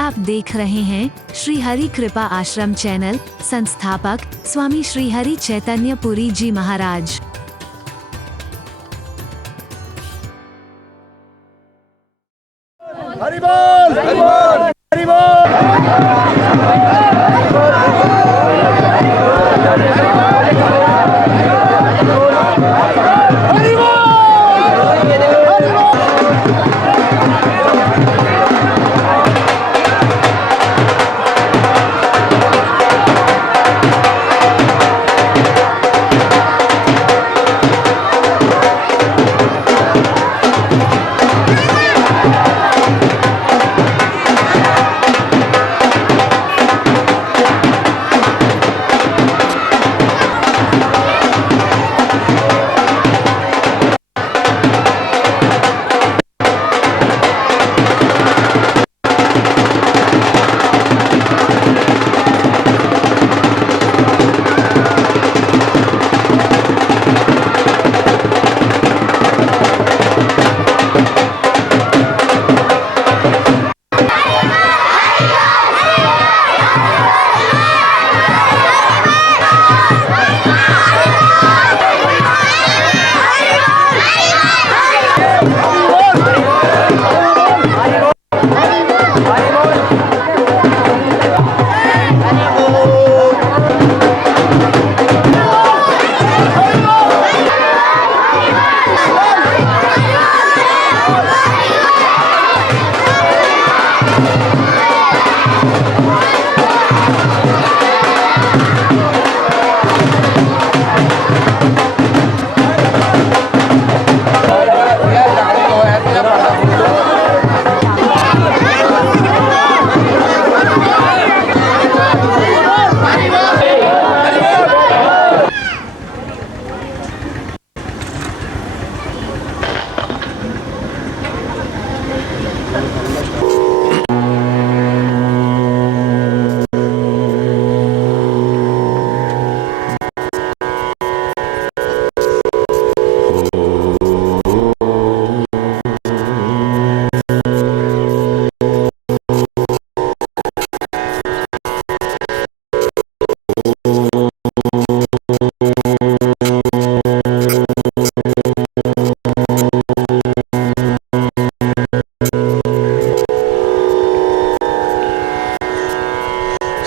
आप देख रहे हैं श्री हरि कृपा आश्रम चैनल। संस्थापक स्वामी श्री हरि चैतन्य पुरी जी महाराज। हरि बोल, हरि बोल, हरि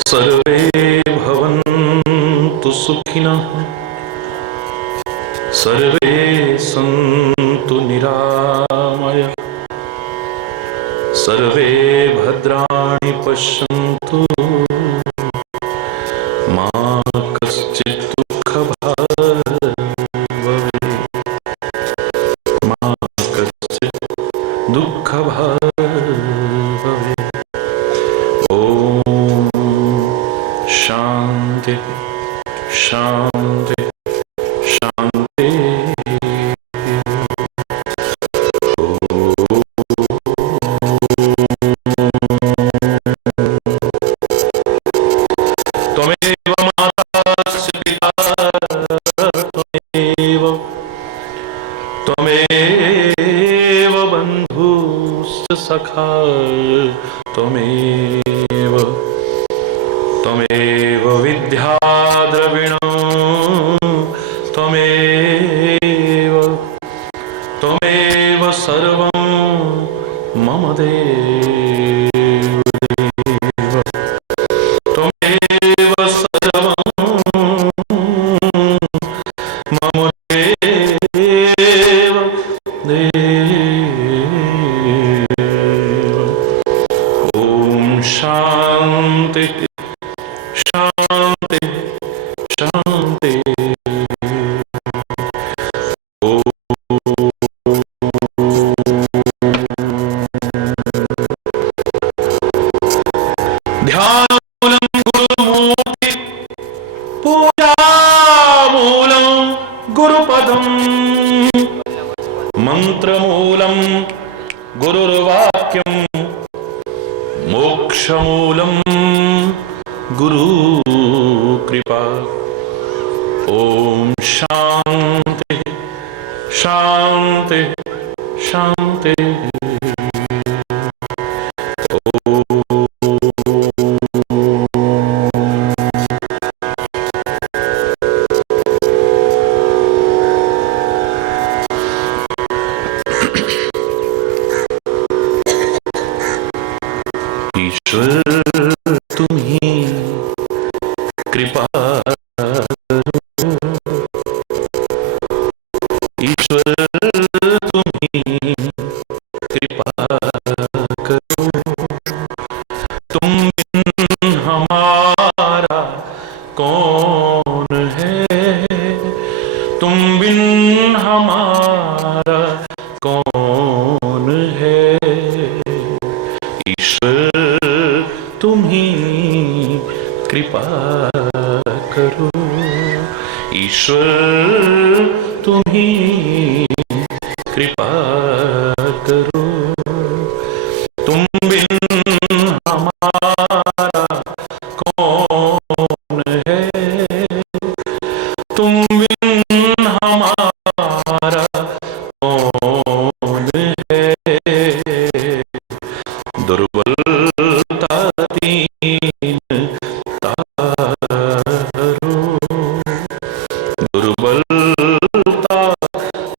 सर्वे भवन्तु सुखिनः, सर्वे सन्तु निरामयाः, सर्वे भद्राणि पश्यन्तु, मा कश्चित् दुःखभाग् भवेत्, मा कश्चित् दुःखभाग् भवेत्। शांति शांति शांति। त्वमेव माता च पिता, त्वमेव बन्धुश्च सखा, त्वमेव विद्या द्रविणं, त्वमेव सर्वं मम देव, त्वमेव सर्वं मम देव देव। ॐ शान्ति शांति शांति। ध्यानमूलं गुरुमूर्ति, पूजामूलं गुरुपदं, मंत्रमूलं गुरुर्वाक्यं, मोक्षमूलं गुरु कृपा। ओम शांति शांति शांति। ओम ईश्वर तुम ही कृपा करो, ईश्वर तुम ही कृपा करो, तुम बिन हमारा कौन है, तुम बिन हमारा कौन है, ईश्वर तुम ही कृपा करो, ईश्वर तुम ही कृपा करो, तुम बिन हमारा कौन है, तुम बिन हमारा कौन है, दुर्बलता दीन तारो, दुर्बलता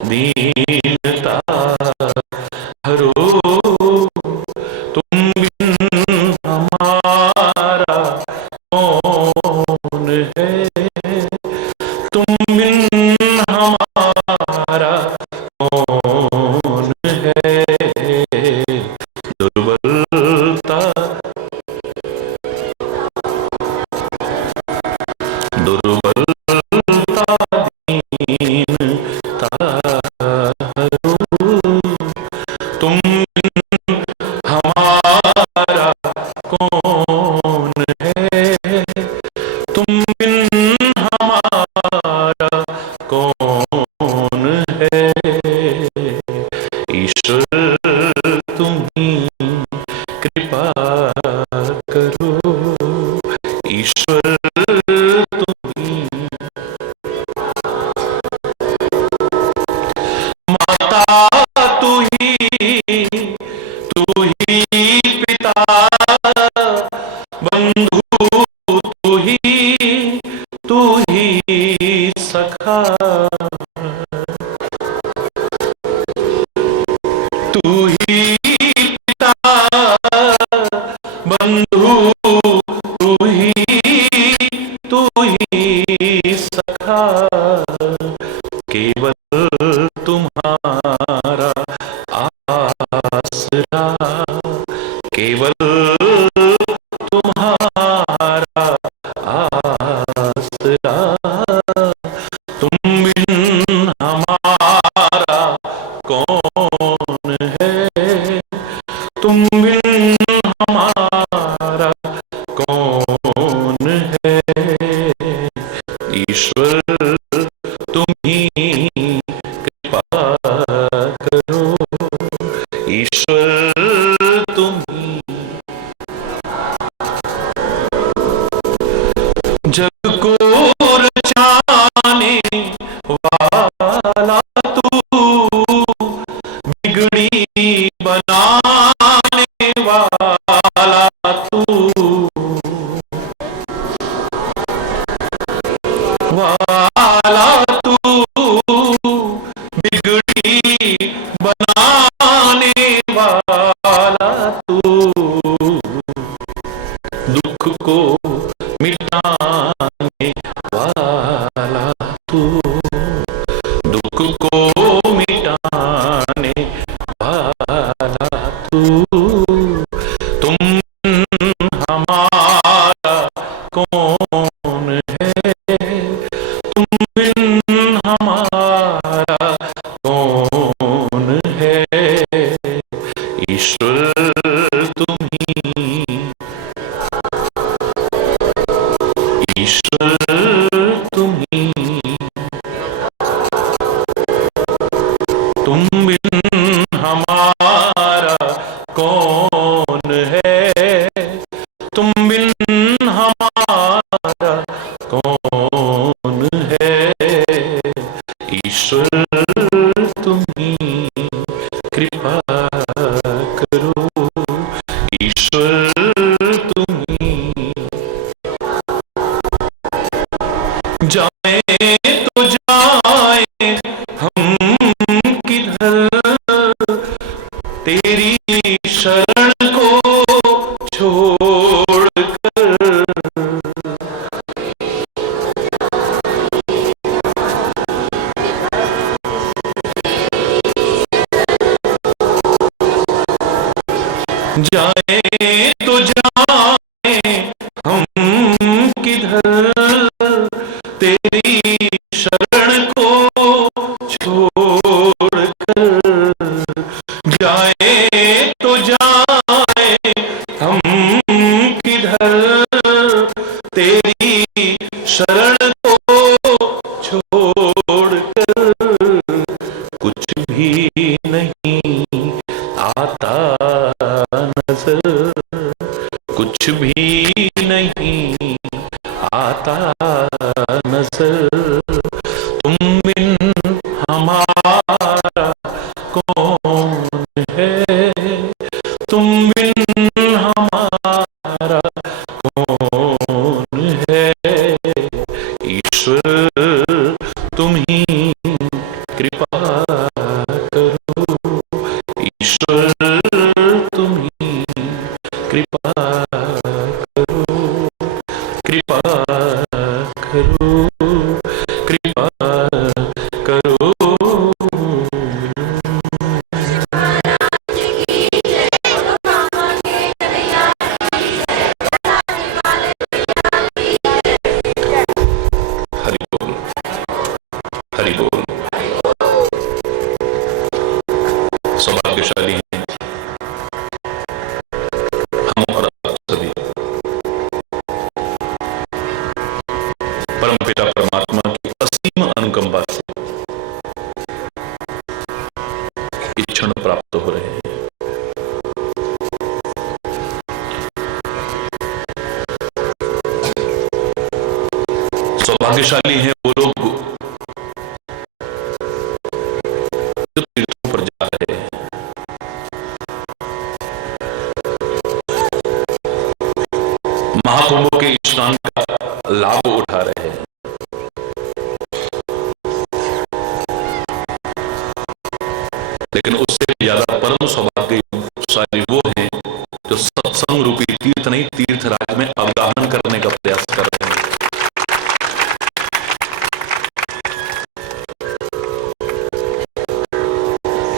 दीनता हरो, तुम बिन हमारा कौन है, तुम बिन हमारा कौन है, दुर्बलता दुर्बलता दीनता हरो, तुम बिन हमारा कौन है, तुम बिन हमारा कौन है, ईश्वर तुम ही कृपा करो, ईश्वर तुम ही, माता तू ही पिता, बंधु तू ही सखा, तू ही पिता बंधु तू ही सखा, केवल तुम्हारा आसरा, केवल तुम्हारा आसरा, तुम बिन हमारा कौन है, तुम बिन हमारा कौन है, ईश्वर तुम ही कृपा करो, ईश्वर तुम ही, जग को रचाने वाला तू, बिगड़ी बनाने वाला तू, वाला तू, बिगड़ी बनाने वाला तू, दुख को मिटाने वाला तू, दुख को मिटाने वाला तू, तुम हमारा कौन है, तुम बिन हमारा कौन है, ईश्वर तुम ही, ईश्वर तुम ही, तुम बिन हमारा कौन है, तुम बिन हमारा कौन है, ईश्वर तुम ही कृपा करो, ईश्वर तुम ही, जाए तो जाए हम किधर, तेरी शरण को छोड़ जाए तो जाए हम किधर, तेरी शरण को छोड़कर। जाए तो जाए हम किधर, तेरी शरण को छोड़कर। कुछ भी नहीं आता नजर, कुछ भी नहीं आता नजर। तुम बिन हमारा कौन है, तुम बिन हमारा कौन है। ईश्वर तुम ही कृपा करो, ईश्वर तुम ही कृपा करो, कृपा करो, कृपा करो। हरि बोल, हरि बोल। सौभाग्यशाली हैं हम और आप सभी, परमपिता परमात्मा की असीम अनुकंपा से ये क्षण प्राप्त हो रहे हैं। सौभाग्यशाली हैं वो लोग जो तीर्थों पर जा रहे हैं, महाकुंभों के स्नान का लाभ उठा रहे हैं। लेकिन उससे ज्यादा परम सौभाग्यशाली वो हैं जो सत्संग रूपी तीर्थ नहीं, तीर्थराज में अवगाहन करने का प्रयास कर रहे हैं।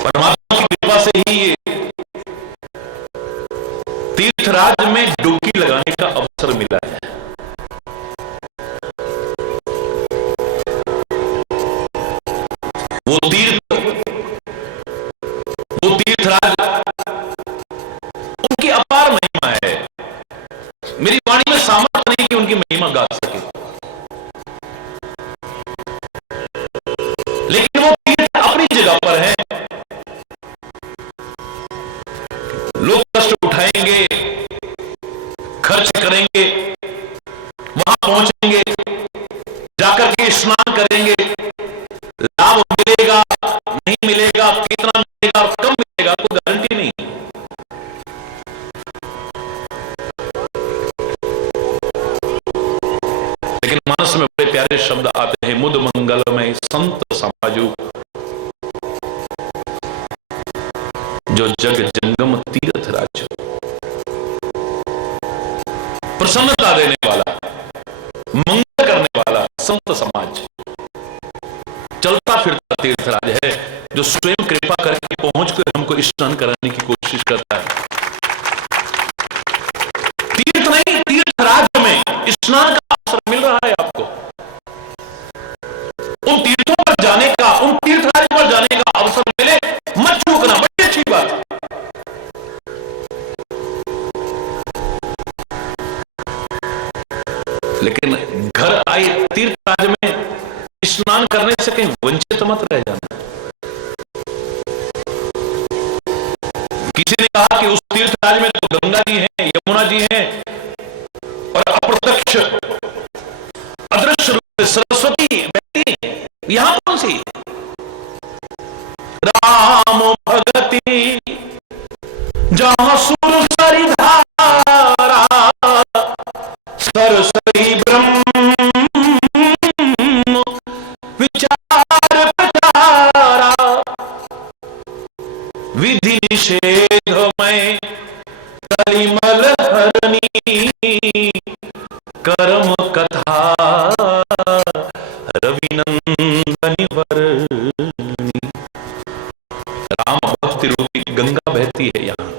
परमात्मा की कृपा से ही ये तीर्थराज में डुबकी लगाने का अवसर मिला है। वो तीर्थराज उनकी अपार महिमा है। मेरी वाणी में सामर्थ्य नहीं कि उनकी महिमा गा सके, लेकिन वो तीर्थ अपनी जगह पर है। लोग कष्ट उठाएंगे, खर्च करेंगे, वहां पहुंचेंगे, जाकर के स्नान करेंगे, लाभ मिलेगा नहीं मिलेगा, कितना मिलेगा और कब मिलेगा, कोई गारंटी नहीं। लेकिन मानस में बड़े प्यारे शब्द आते हैं, मुद मंगलमय संत समाजो, जो जग जंगम तीर्थ राज। प्रसन्नता देने वाला, मंगल करने वाला संत समाज, चलता फिरता तीर्थराज है, जो स्वयं कृपा करके पहुंचकर हमको स्नान कराने की कोशिश करता है। तीर्थ नहीं, तीर्थराज में स्नान का अवसर मिल रहा है आपको। उन तीर्थों पर जाने का, उन तीर्थराज पर जाने का अवसर मिले, मत चूकना, बड़ी अच्छी बात है। लेकिन घर आए तीर्थराज में स्नान करने से कहीं वंचित मत रह जाना। किसी ने कहा कि उस तीर्थराज में तो गंगा जी हैं, यमुना जी हैं, और अप्रत्यक्ष अदृश्य रूप से सरस्वती बहती है, यहां कौन सी राम भगति जहां सुर सरिधारा, सरसरी ब्रह्म विचार प्रचारा, विधि निषेध में कलिमल हरणी, कर्म कथा रविनंदनी वरनी। राम भक्ति रूपी गंगा बहती है यहां,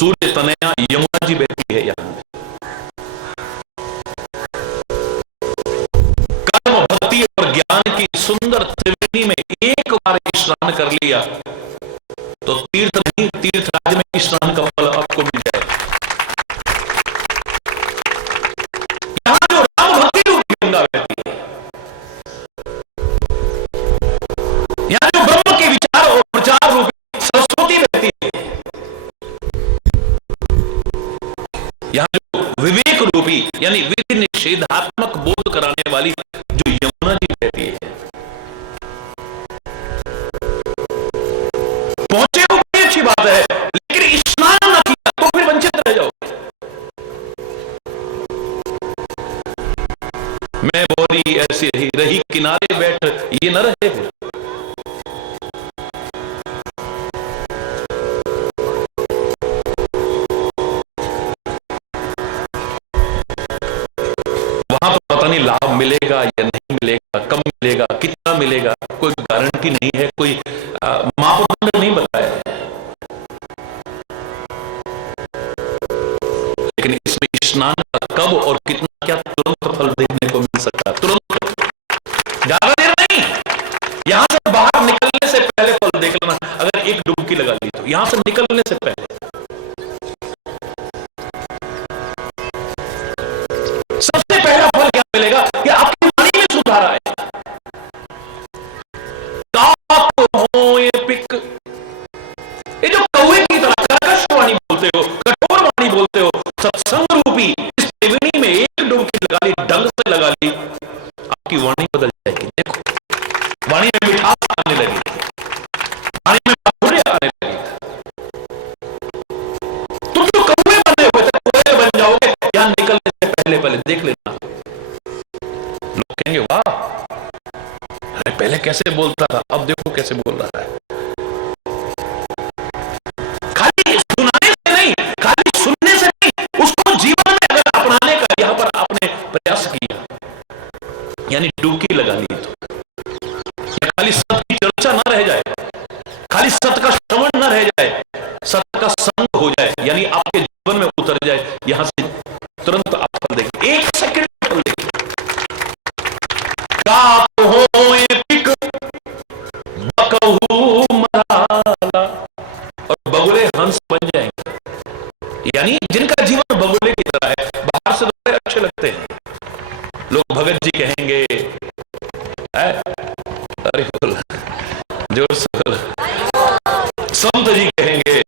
सूर्य तनया यमुना जी बहती है यहां। कर्म भक्ति और ज्ञान की सुंदर त्रिवेणी में एक बार स्नान कर लिया तो तीर्थ नहीं तीर्थराज में स्नान का फल आपको मिल जाए। यहां जो राम भक्ति रूपी गंगा बहती है, यहां जो ब्रह्म के विचार और प्रचार रूपी सरस्वती बहती है, यहां जो विवेक रूपी यानी विधि निषेधात्मक बोध कराने वाली जो यमुना जी बहती है। पहुंचे हो बड़ी अच्छी बात है, लेकिन स्नान ना किया तो फिर वंचित रह जाओ। मैं बोरी ऐसी रही किनारे बैठ, ये न रहे फिर। वहां पर पता नहीं लाभ मिलेगा या नहीं मिलेगा, कम मिलेगा, कितना मिलेगा, कोई गारंटी नहीं है, कोई मापदंड नहीं बताया है। लेकिन इसमें स्नान का कब और कितना क्या तुरंत फल देखने को मिल सकता है, तुरंत, ज्यादा देर नहीं। यहां से बाहर निकलने से पहले फल देख लेना। अगर एक डुबकी लगा ली तो यहां से निकलने से पहले सबसे पहला फल क्या मिलेगा कि आपकी वाणी में सुधार आएगा। काप हो ये पिक, ये जो कौवे की तरह कर्कश वाणी बोलते हो, कठोर वाणी बोलते हो, सत्संग रूपी इस त्रिवेणी में एक डुबकी लगा ली, ढंग से लगा ली, आपकी वाणी बदल जाएगी। देखो वाणी में मिठास आने लगी, वाणी में माधुर्य आने लगी। तुम जो कौवे बने हुए थे कोयले बन जाओगे यहां निकलने से पहले पहले देख लेना। लोग कहेंगे वाह, अरे पहले कैसे बोलता था, अब देखो कैसे बोल रहा है। खाली सुनाने से नहीं, खाली सुनने से नहीं, उसको जीवन में अगर अपनाने का यहां पर आपने प्रयास किया, यानी डुबकी लगा ली, तो या खाली सत्य की चर्चा न रह जाए, खाली सत्य का श्रवण न रह जाए, सत्य का संग हो जाए, यानी आपके जीवन में उतर जाए, यहां से तुरंत आप फल देखेंगे, एक सेकंड फल देखेंगे। काप हो ये पिक, बकहू मराला, और बगुले हंस बन जाएंगे, यानी जिनका जीवन बगुले की तरह है। बाहर से तो अच्छे लगते हैं, लोग भगत जी कहेंगे, अरे बोल जोर से बोल, संत जी कहेंगे,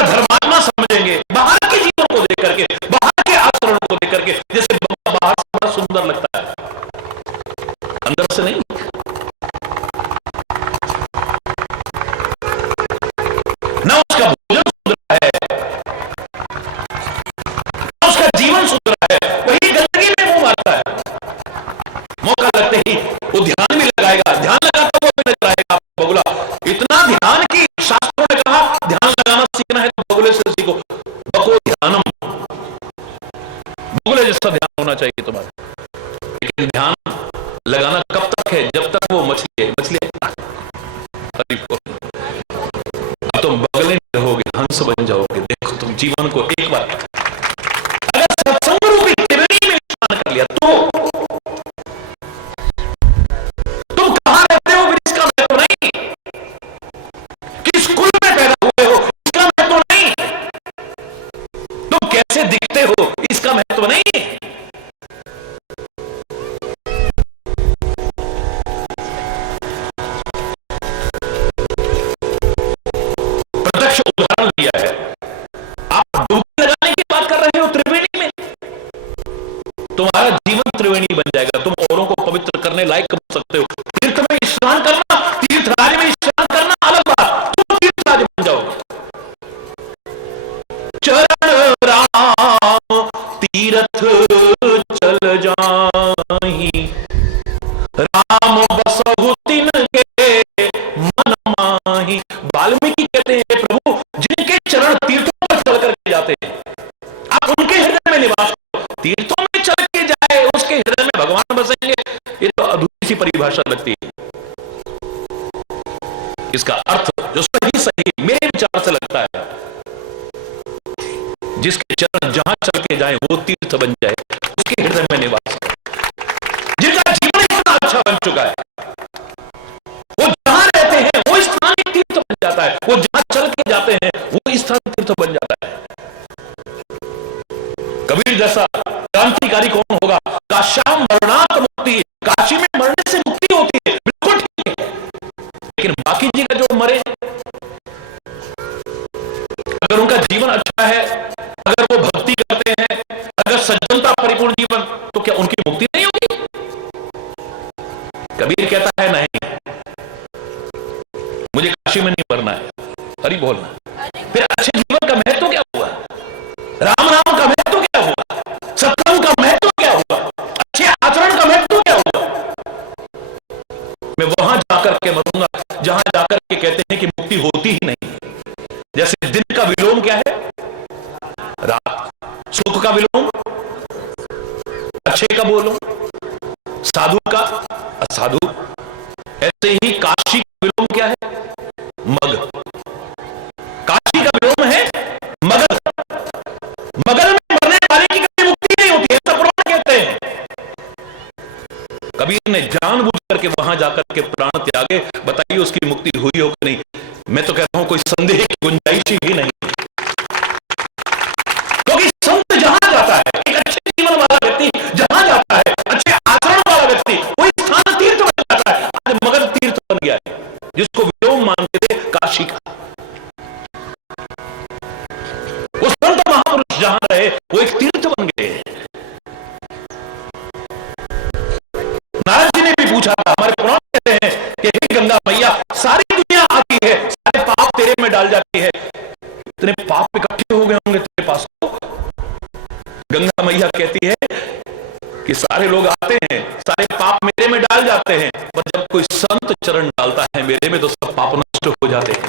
धर्मात्मा समझेंगे, बाहर के जीवन को देख करके, बाहर के आचरण को देख करके, जैसे बाहर से बड़ा सुंदर लगता है, अंदर से नहीं। ना उसका भोजन सुंदर है, ना उसका जीवन सुंदर है, वही गंदगी में मुंह मारता है। मौका लगते ही वो ध्यान भी लगाएगा, ध्यान लगाता हुआ भी नजर आएगा बगुला। इतना ध्यान की शास्त्रों ने कहा ध्यान लगाना सीखना है तो बगुले से सीखो। बको ध्यानम, बगुले जैसा ध्यान होना चाहिए तुम्हारा। लेकिन ध्यान लगाना कब तक है, जब तक वो मछली है, मछली अब तुम बगले नहीं रहोगे, हंस बन जाओगे। देखो तुम जीवन को एक बार अगर सत्संग रूपी त्रिवेणी में स्नान कर लिया तो तुम कहां रहते हो फिर इसका महत्व नहीं, किस कुल में पैदा हुए हो इसका महत्व नहीं, तुम कैसे दिखते हो इसका महत्व नहीं। प्रत्यक्ष उदाहरण दिया है। आप डुबकी लगाने की बात कर रहे हो त्रिवेणी में, तुम्हारा जीवन त्रिवेणी बन जाएगा, तुम औरों को पवित्र करने लायक बन सकते हो। तीर्थ में स्नान करना, तीर्थराज में स्नान करना अलग बात, तुम तीर्थराज बन जाओगे। चरण राम तीर्थ चल जाहि, राम बसहु तिनके मन माहि। वाल्मीकि कहते हैं प्रभु जिनके चरण तीर्थों पर चल करके जाते हैं, आप उनके हृदय में निवास करो। तीर्थों में चल के जाए उसके हृदय में भगवान बसेंगे, ये तो अधूरी सी परिभाषा लगती है। इसका अर्थ जो सही सही मेरे विचार से लगता है, जिसके चरण जहां चल के जाए वो तीर्थ बन जाए, उसके हृदय में निवास है। जिनका जीवन इतना अच्छा बन चुका है, वो जहां रहते हैं वो स्थान एक तीर्थ बन जाता है, वो जहां चल के जाते हैं वो स्थान तीर्थ बन जाता है। कबीर जैसा क्रांतिकारी कौन होगा? काश्याम मरणात् मुक्ति, काशी में मरने से मुक्ति होती है, बिल्कुल ठीक है। लेकिन बाकी जगह जो मरे, अगर उनका जीवन अच्छा है, अगर वो भक्ति करते हैं, अगर सज्जनता परिपूर्ण जीवन, तो क्या उनकी मुक्ति नहीं होगी? कबीर कहता है नहीं, मुझे काशी में नहीं मरना है, हरि बोलना। फिर अच्छे जीवन का महत्व क्या हुआ? राम नाम का महत्व क्या हुआ? सत्संग का महत्व क्या हुआ? अच्छे आचरण का महत्व क्या हुआ? मैं वहां जाकर के मरूंगा जहां जाकर के कहते हैं कि मुक्ति होती ही नहीं। जैसे दिन का विलोम क्या है? रात। सुख का विलोम अच्छे का बोलो, साधु का असाधु। ऐसे ही काशी का विलोम क्या है? मग। काशी का विलोम है मगध। मगध में मरने वाले की कभी मुक्ति नहीं होती है, सब पुराण कहते हैं। कबीर ने जानबूझ करके वहां जाकर के प्राण त्यागे, बताइए उसकी मुक्ति हुई हो कि नहीं? मैं तो कहता हूं कोई संदेह की गुंजाइश ही नहीं, क्योंकि संत जहां जाता है, एक अच्छे जीवन वाला व्यक्ति जहां जाता है, अच्छे आचरण वाला व्यक्ति, वही स्थान तीर्थ बन जाता है। आज मगध तीर्थ बन गया है, जिसको विलोम मानते थे काशी का। वो संत महापुरुष जहां रहे वो एक तीर्थ बन गए। नारद जी ने भी पूछा था, हमारे पुराण कहते हैं कि हे गंगा मैया, सारी दुनिया आती है, सारे पाप तेरे में डाल जाती है, इतने पाप इकट्ठे हो गए होंगे तेरे पास। तो गंगा मैया कहती है कि सारे लोग आते हैं, सारे पाप मेरे में डाल जाते हैं, पर जब कोई संत चरण डालता है मेरे में तो सब पाप नष्ट हो जाते हैं,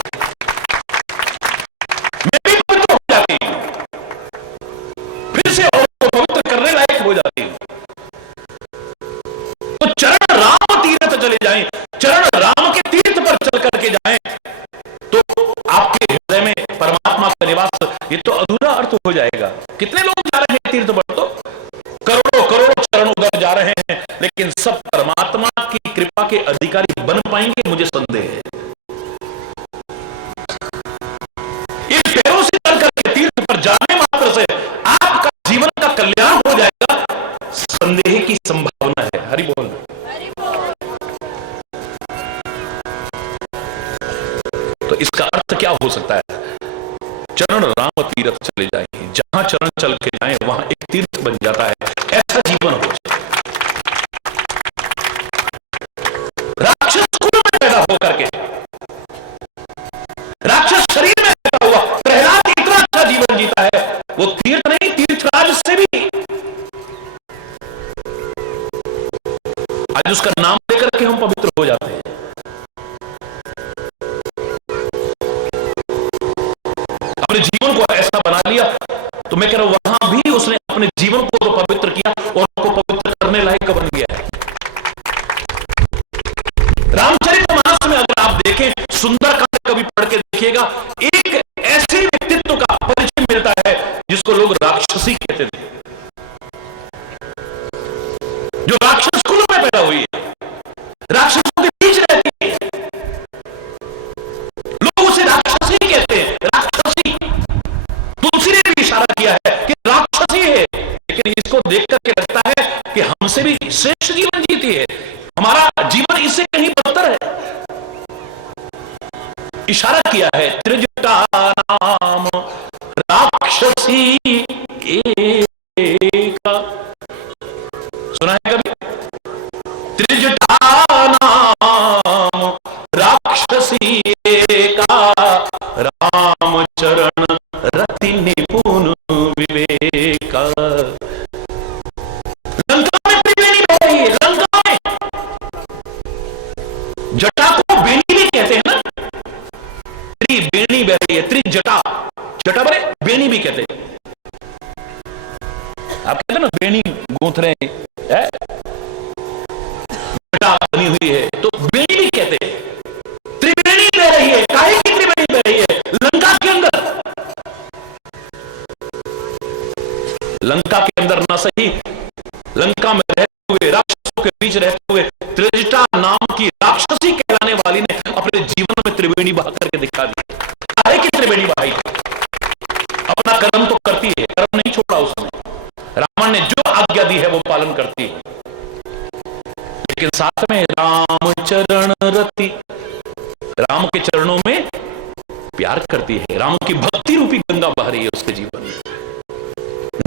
मैं भी पवित्र हो जाती हूं, फिर से और को पवित्र करने लायक हो जाती हूं। तो चरण राम तीर्थ चले जाएं, चरण राम के तीर्थ पर चल करके जाएं, तो आपके हृदय में परमात्मा का निवास, ये तो अधूरा अर्थ हो जाएगा। कितने लोग जा रहे हैं तीर्थ पर? तो करोड़ों करोड़ों चरण उधर जा रहे हैं, लेकिन सब परमात्मा की कृपा के अधिकारी बन पाएंगे? मुझे संदेह है। इन पैरों से चल करके तीर्थ पर जाने मात्र से आपका जीवन का कल्याण हो जाएगा, संदेह की संभावना है। हरि बोल। तो इसका अर्थ क्या हो सकता है? चरण राम तीर्थ चले जाएंगे, जहां चरण चल के जाए वहां एक तीर्थ बन जाता है, ऐसा जीवन हो जाए। राक्षस कुल में पैदा होकर के, राक्षस शरीर में पैदा हुआ प्रहलाद इतना अच्छा जीवन जीता है, वो तीर्थ नहीं, तीर्थराज से भी आज उसका नाम लेकर के हम पवित्र हो जाते हैं। अपने जीवन को ऐसा बना लिया, तो मैं कह रहा हूं वहां भी उसने अपने जीवन को तो पवित्र किया और उसको पवित्र करने लायक बन गया है। रामचरितमानस में अगर आप देखें, सुंदरकांड कभी पढ़ के देखिएगा, एक ऐसे व्यक्तित्व का परिचय मिलता है जिसको लोग राक्षसी कहते थे, जो राक्षस कुल में पैदा हुई है, राक्षसों के बीच रहती है, लोग उसे राक्षसी कहते हैं। राक्षसी, तुलसी ने भी इशारा किया है कि राक्षसी है, लेकिन इसको देख करके लगता है कि हमसे भी श्रेष्ठ जीवन जीती है, हमारा जीवन इससे कहीं बदतर है। इशारा किया है त्रिजटा नाम राक्षसी एका, सुना है कभी? त्रिजटा नाम राक्षसी एका, राम चरण रति निपुण विवेका। लंका में त्रिवेणी बह रही है, लंका में जटा को बेनी भी कहते हैं ना, त्रिवेणी बह रही है, त्रिजटा, जटा बरे बेनी भी कहते हैं। आप कहते हैं ना बेनी गूंथ रहे हैं, जटा बनी हुई है तो बेनी भी कहते हैं। त्रिवेणी बह सही लंका में रहते हुए, राक्षसों के बीच रहते हुए, त्रिजटा नाम की राक्षसी कहलाने वाली ने अपने जीवन में त्रिवेणी बहा करके दिखा दी। काहे की त्रिवेणी बहाई? अपना कर्म तो करती है, कर्म नहीं छोड़ा उसने। रावण ने जो आज्ञा दी है वो पालन करती है, लेकिन साथ में राम चरण रति, राम के चरणों में प्यार करती है। राम की भक्ति रूपी गंगा बह रही है उसके जीवन में।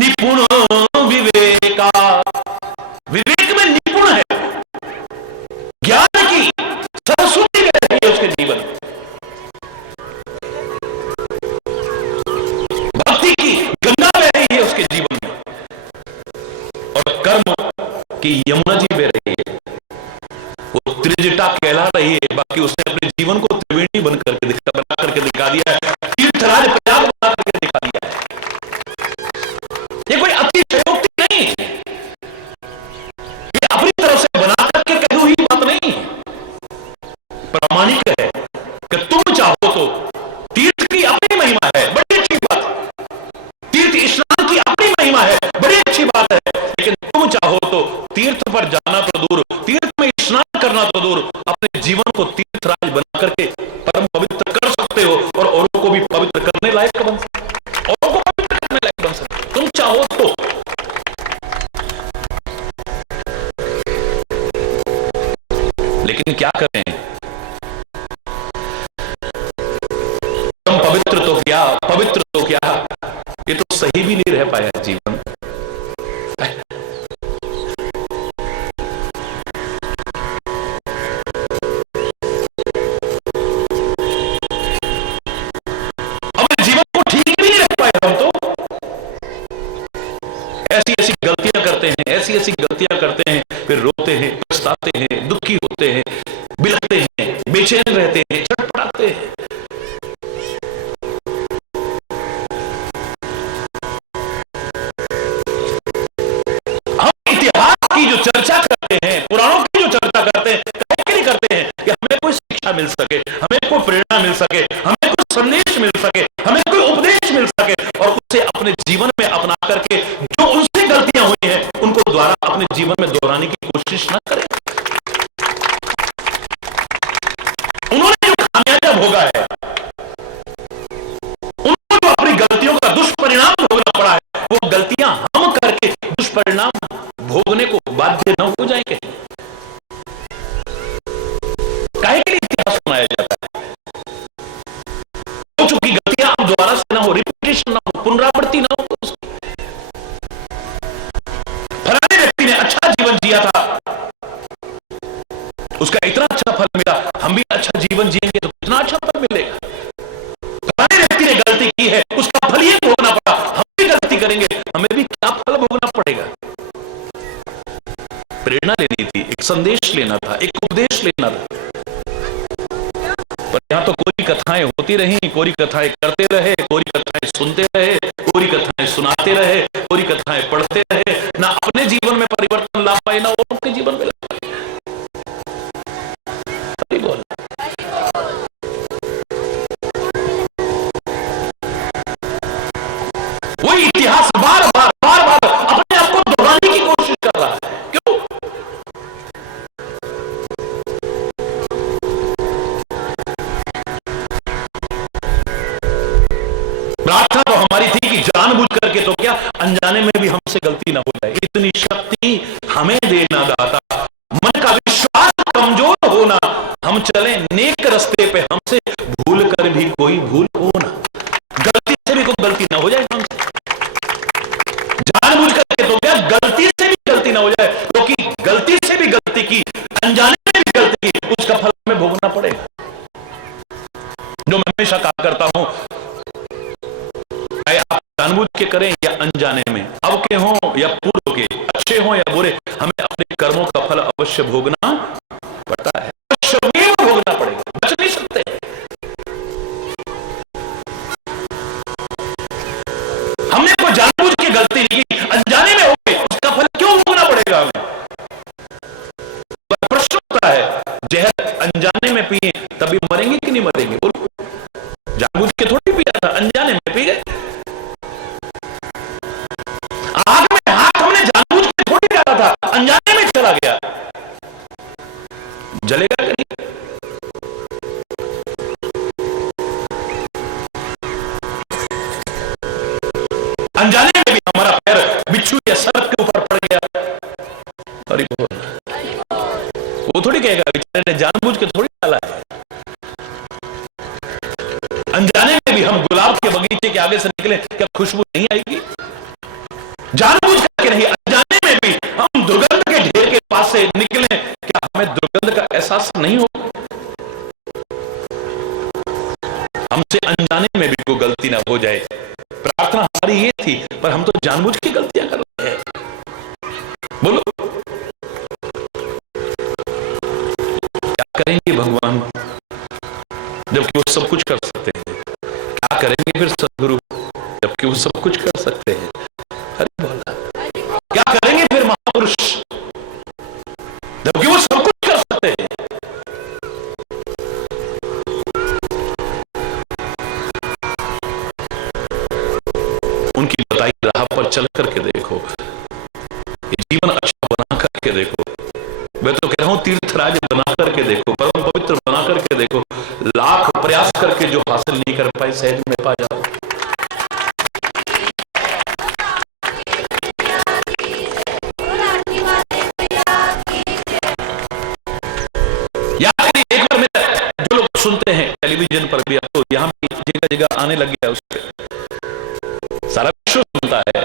निपुण विवेका, विवेक में निपुण है, ज्ञान की सरस्वती बह रही है उसके जीवन में, भक्ति की गंगा बह रही है उसके जीवन में, और कर्म की यमुना जी बह रही है। वो त्रिजटा कहला रही है, बाकी उसने अपने जीवन को त्रिवेणी बना करके दिखा दिया है, तीर्थराज प्रयाग बना करके दिखा दिया है। ये कोई अतिशयोक्ति नहीं, ये अपनी तरफ से बना करके कही हुई बात नहीं, प्रामाणिक है कि तुम चाहो तो तीर्थ की अपनी महिमा है, बड़ी अच्छी बात, तीर्थ स्नान की अपनी महिमा है, बड़ी अच्छी बात है, लेकिन तुम चाहो तो तीर्थ पर जाना तो दूर, तीर्थ में स्नान करना तो दूर, अपने जीवन को तीर्थराज बना करके परम पवित्र कर सकते हो, और औरों को भी पवित्र करने लायक बन सकते, औरों को पवित्र करने लायक बन सकते, तुम चाहो तो। लेकिन क्या करें, तुम पवित्र तो क्या, पवित्र तो क्या, ये तो सही भी नहीं रह पाया जीवन। अपने जीवन को ठीक भी नहीं रख पाए हम तो, ऐसी ऐसी गलतियां करते हैं, ऐसी ऐसी गलतियां करते हैं, फिर रोते हैं, पछताते हैं, दुखी होते हैं, बिलखते हैं, बेचैन रहते हैं, छटपटाते हैं। की जो चर्चा करते हैं, पुराणों की जो चर्चा करते हैं, काहे के लिए करते हैं? कि हमें कोई शिक्षा मिल सके, हमें कोई प्रेरणा मिल सके, हमें कोई संदेश मिल सके, हमें कोई उपदेश मिल सके, और उसे अपने जीवन में अपना करके जो उनसे गलतियां हुई हैं उनको द्वारा अपने जीवन में दोहराने की कोशिश ना करें। उन्होंने जो खामियाजा भोगा है, उनको जो अपनी गलतियों का दुष्परिणाम भोगना पड़ा है, वो गलतियां हम करके दुष्परिणाम भोगने को बाध्य न हो जाएंगे। काहे के लिए इतिहास सुनाया जाता है? हो चुकी गलतियां अब दोबारा से ना हो, रिपीटेशन ना हो, पुनरावृत्ति ना हो। फलाने व्यक्ति ने अच्छा जीवन जिया था, उसका इतना अच्छा फल मिला, हम भी अच्छा जीवन जिएंगे तो कितना अच्छा फल मिलेगा। फलाने व्यक्ति ने गलती की है, उसका फल ये भोगना पड़ा, हम भी गलती करेंगे, हमें भी क्या फल भोगना पड़ेगा। प्रेरणा लेनी थी, एक संदेश लेना था, एक उपदेश लेना था, पर यहां तो कोरी कथाएं होती रही, कोरी कथाएं करते रहे, कोरी कथाएं सुनते रहे, कोरी कथाएं सुनाते रहे, कोरी कथाएं पढ़ते रहे, ना अपने जीवन में परिवर्तन ला पाए, ना औरों के जीवन में ला पाए। बोल वही इतिहास बार बार अपने आप को दोहराने की कोशिश कर रहा है। क्यों? प्रार्थना तो हमारी थी कि जानबूझ करके तो क्या, अनजाने में भी हमसे गलती ना हो जाए, इतनी शक्ति हमें देना दाता, मन का विश्वास कमजोर होना, हम चले नेक रास्ते पे, हमसे भूल कर भी कोई भूल हो ना, गलती से भी कोई गलती ना हो जाए हमसे, जानबूझ करके तो क्या, गलती से भी गलती ना हो जाए, क्योंकि गलती से भी गलती की, अनजाने में भी गलती की, उसका फल हमें भोगना पड़ेगा। जो मैं हमेशा कहा करता हूं, आप जानबूझ के करें या अनजाने में, अब के हों या पूर्व के, अच्छे हों या बुरे, हमें अपने कर्मों का फल अवश्य भोगना पड़ता है, अवश्य भोगना पड़ेगा, बच नहीं सकते। हमने कोई जानबूझ के गलती नहीं की, अनजाने में हो गई, उसका फल क्यों भोगना पड़ेगा हमें? प्रश्न होता है, जहर अनजाने में पिए तभी मरेंगे कि नहीं मरेंगे? बोलो, जानबूझ के थोड़ी पिया था, अनजाने में पी गए। आग में हाथ हमने जलेगा कि नहीं? अनजाने में भी हमारा पैर बिच्छू या सर्प के ऊपर पड़ गया, अरे वो थोड़ी कहेगा बेचारे ने जानबूझ के थोड़ी डाला है। अनजाने में भी हम गुलाब के बगीचे के आगे से निकले, क्या खुशबू नहीं आएगी? जानबूझ करके नहीं, अनजाने में भी हम दुर्गंध के ढेर के पास से निकले, क्या हमें दुर्गंध का एहसास नहीं होगा? हमसे अनजाने में भी कोई गलती ना हो जाए। प्रार्थना हमारी ये थी, पर हम तो जानबूझ के गलतियां कर रहे हैं। बोलो क्या करेंगे भगवान जबकि वो सब कुछ कर सकते हैं? क्या करेंगे फिर सदगुरु जबकि वो सब कुछ कर सकते हैं? अरे बोला क्या करेंगे फिर महापुरुष जबकि वो सब कुछ कर सकते हैं? उनकी बताई राह पर चल करके देखो, ये जीवन अच्छा बना करके देखो। मैं तो कह रहा हूं तीर्थराज बना करके देखो, परम पवित्र बना करके देखो। लाख प्रयास करके जो हासिल नहीं कर पाए सहज में पा जाओ। यार एक बार मेरा जो लोग सुनते हैं टेलीविजन पर भी, अब तो यहां भी जगह जगह आने लग गया, उसके सारा विश्व सुनता है,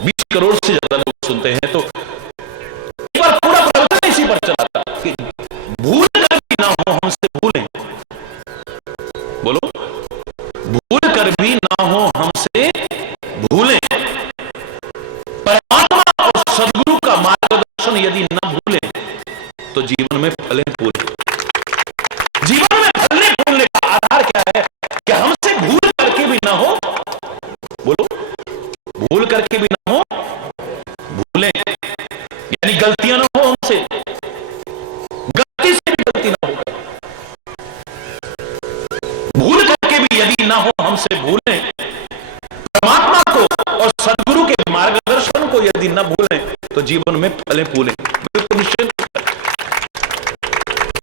20 करोड़ से ज्यादा लोग सुनते हैं। तो एक बार पूरा प्रवचन इसी पर चला था कि भूल कर भी ना हो हमसे भूलें। बोलो भूल कर भी ना हो हमसे भूलें। परमात्मा और सदगुरु का मार्गदर्शन यदि ना भूलें तो जीवन में फले फूले। जीवन में फलने फूलने का आधार क्या है? कि हमसे भूल करके भी ना हो, बोलो भूल करके भी ना हो भूलें, यानी गलतियां ना हो हमसे, गलती से भी गलती ना हो, भूल करके भी यदि ना हो हमसे भूलें, परमात्मा को और सदगुरु के मार्गदर्शन को यदि ना भूलें तो जीवन में फले फूले। बिल्कुल निश्चित।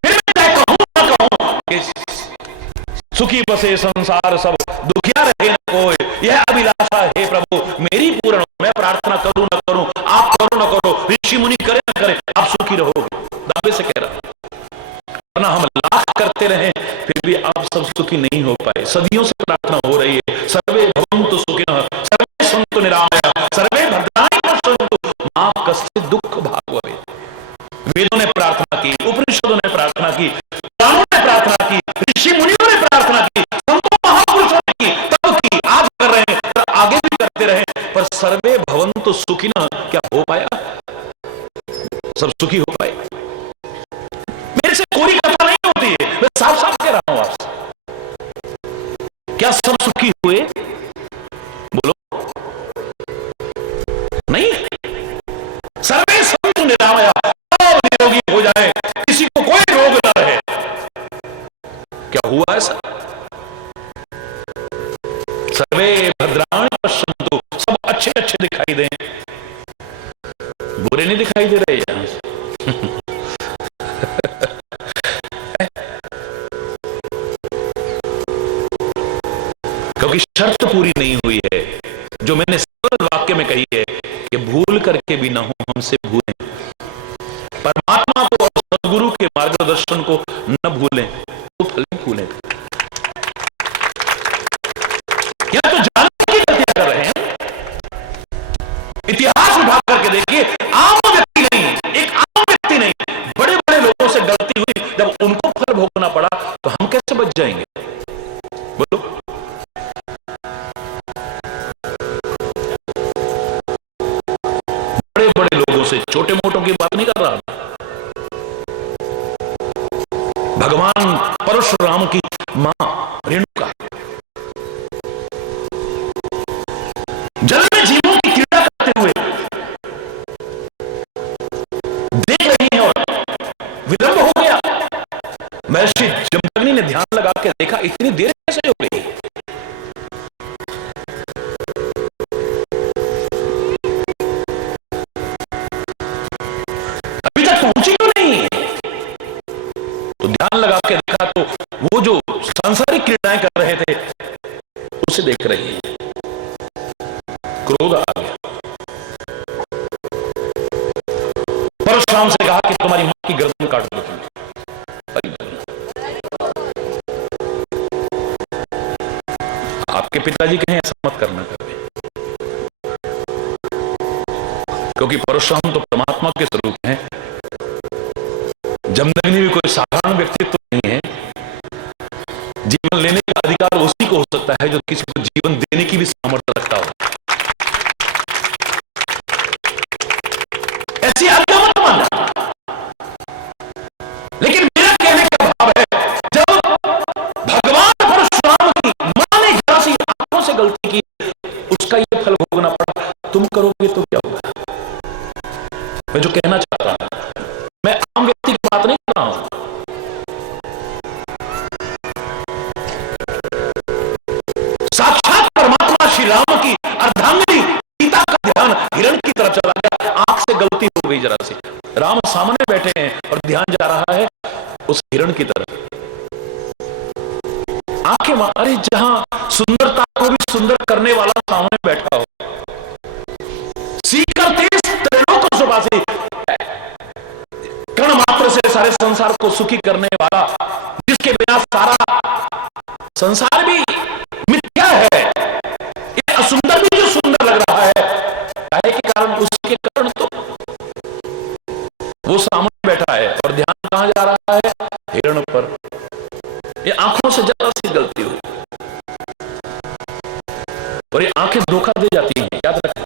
फिर मैं चाहे कहूं ना कहूं कि सुखी बसे संसार सब, दुखिया रहे न कोई, यह अभिलाषा है प्रभु मेरी पूर्ण हो। मैं प्रार्थना करूं ना करूं, आप करो ना करो, ऋषि मुनि करे ना करे, आप सुखी रहोगे, दावे से कह रहा हूं। वरना हम लाख करते रहे फिर भी आप सब सुखी नहीं हो पाए। सदियों से प्रार्थना हो रही है, सर्वे भवन्तु सुखिनः, सर्वे सन्तु निरामयाः, सर्वे भद्राणि पश्यन्तु मा कश्चित् दुःख भाग् भवेत्। वेदों ने प्रार्थना की, उपनिषदों ने प्रार्थना की, पुराणों ने प्रार्थना की, ऋषि मुनियों ने प्रार्थना की, संतों महापुरुषों ने की, तब की, आज कर रहे हैं, पर आगे भी करते रहे, पर सर्वे भवन्तु सुखिनः क्या हो पाया? सब सुखी हो पाए? मेरे से कोई कथा नहीं होती है, मैं साफ साफ कह रहा हूं आपसे। क्या सब सुखी हुए? बोलो नहीं। सर्वे सन्तु निरामयाः, सब निरोगी हो जाए, किसी को कोई रोग न रहे। क्या हुआ ऐसा? सर्वे भद्राणि पश्यन्तु, सब अच्छे अच्छे दिखाई दें, बुरे नहीं दिखाई दे रहे यहां से। क्योंकि शर्त पूरी नहीं हुई है जो मैंने सरल वाक्य में कही है कि भूल करके भी ना हो हमसे भूलें, परमात्मा को और सदगुरु के मार्गदर्शन को न भूलें तो फले फूलें। या तो जानने की गलतियां कर रहे हैं। इतिहास उठा करके देखिए, आम व्यक्ति नहीं, एक आम व्यक्ति नहीं, बड़े बड़े लोगों से गलती हुई, जब उनको फल भोगना पड़ा तो हम कैसे बच जाएंगे? बोलो बड़े बड़े लोगों से, छोटे मोटों की बात नहीं कर रहा। भगवान परशुराम की मां रेणुका जल में जीवों की क्रीड़ा करते हुए देख रही हैं और विलंब हो गया। महर्षि जमदग्नि ने ध्यान लगा के देखा, इतनी देर कैसे हो गई? अभी तक पहुंची क्यों नहीं? तो ध्यान लगा के देखा तो वो जो सांसारिक क्रीड़ाएं कर रहे थे उसे देख रही है, क्रोध आ गया। परशुराम से कहा कि तुम्हारी मां की गर्दन काट दो तुम। आपके पिताजी कहें ऐसा मत करना कभी, क्योंकि परशुराम तो परमात्मा के स्वरूप हैं। जमदग्नि भी कोई साधारण व्यक्तित्व नहीं है। जीवन लेने का अधिकार उसी को हो सकता है जो किसी को जीवन देने की भी सामर्थ्य रखता हो। ऐसी आज्ञा मत मानना। लेकिन मेरा कहने का भाव है, जब भगवान परशुराम की मां ने जरा सी आंखों से गलती की, उसका यह फल भोगना पड़ा, तुम करोगे तो क्या होगा? मैं जो कहना चाहता हूं, मैं आम व्यक्ति की बात नहीं कर रहा हूं। साक्षात परमात्मा श्री राम की अर्धांगिनी सीता का ध्यान हिरण की तरफ चला गया, आंख से गलती हो गई जरा सी। राम सामने बैठे हैं और ध्यान जा रहा है उस हिरण की तरफ। आंखें अरे जहां सुंदरता को भी सुंदर करने वाला सामने बैठा हो, सीकर तेज त्रिलोक सुवासी, कण मात्र से सारे संसार को सुखी करने वाला, जिसके बिना सारा संसार भी मिथ्या है, ये असुंदर भी जो सुंदर लग रहा है, काहे के कारण? उसके कारण तो वो सामने बैठा है और ध्यान कहां जा रहा है? हिरण पर। ये आंखों से जरा सी गलती हुई और ये आंखें धोखा दे जाती हैं, याद रखना।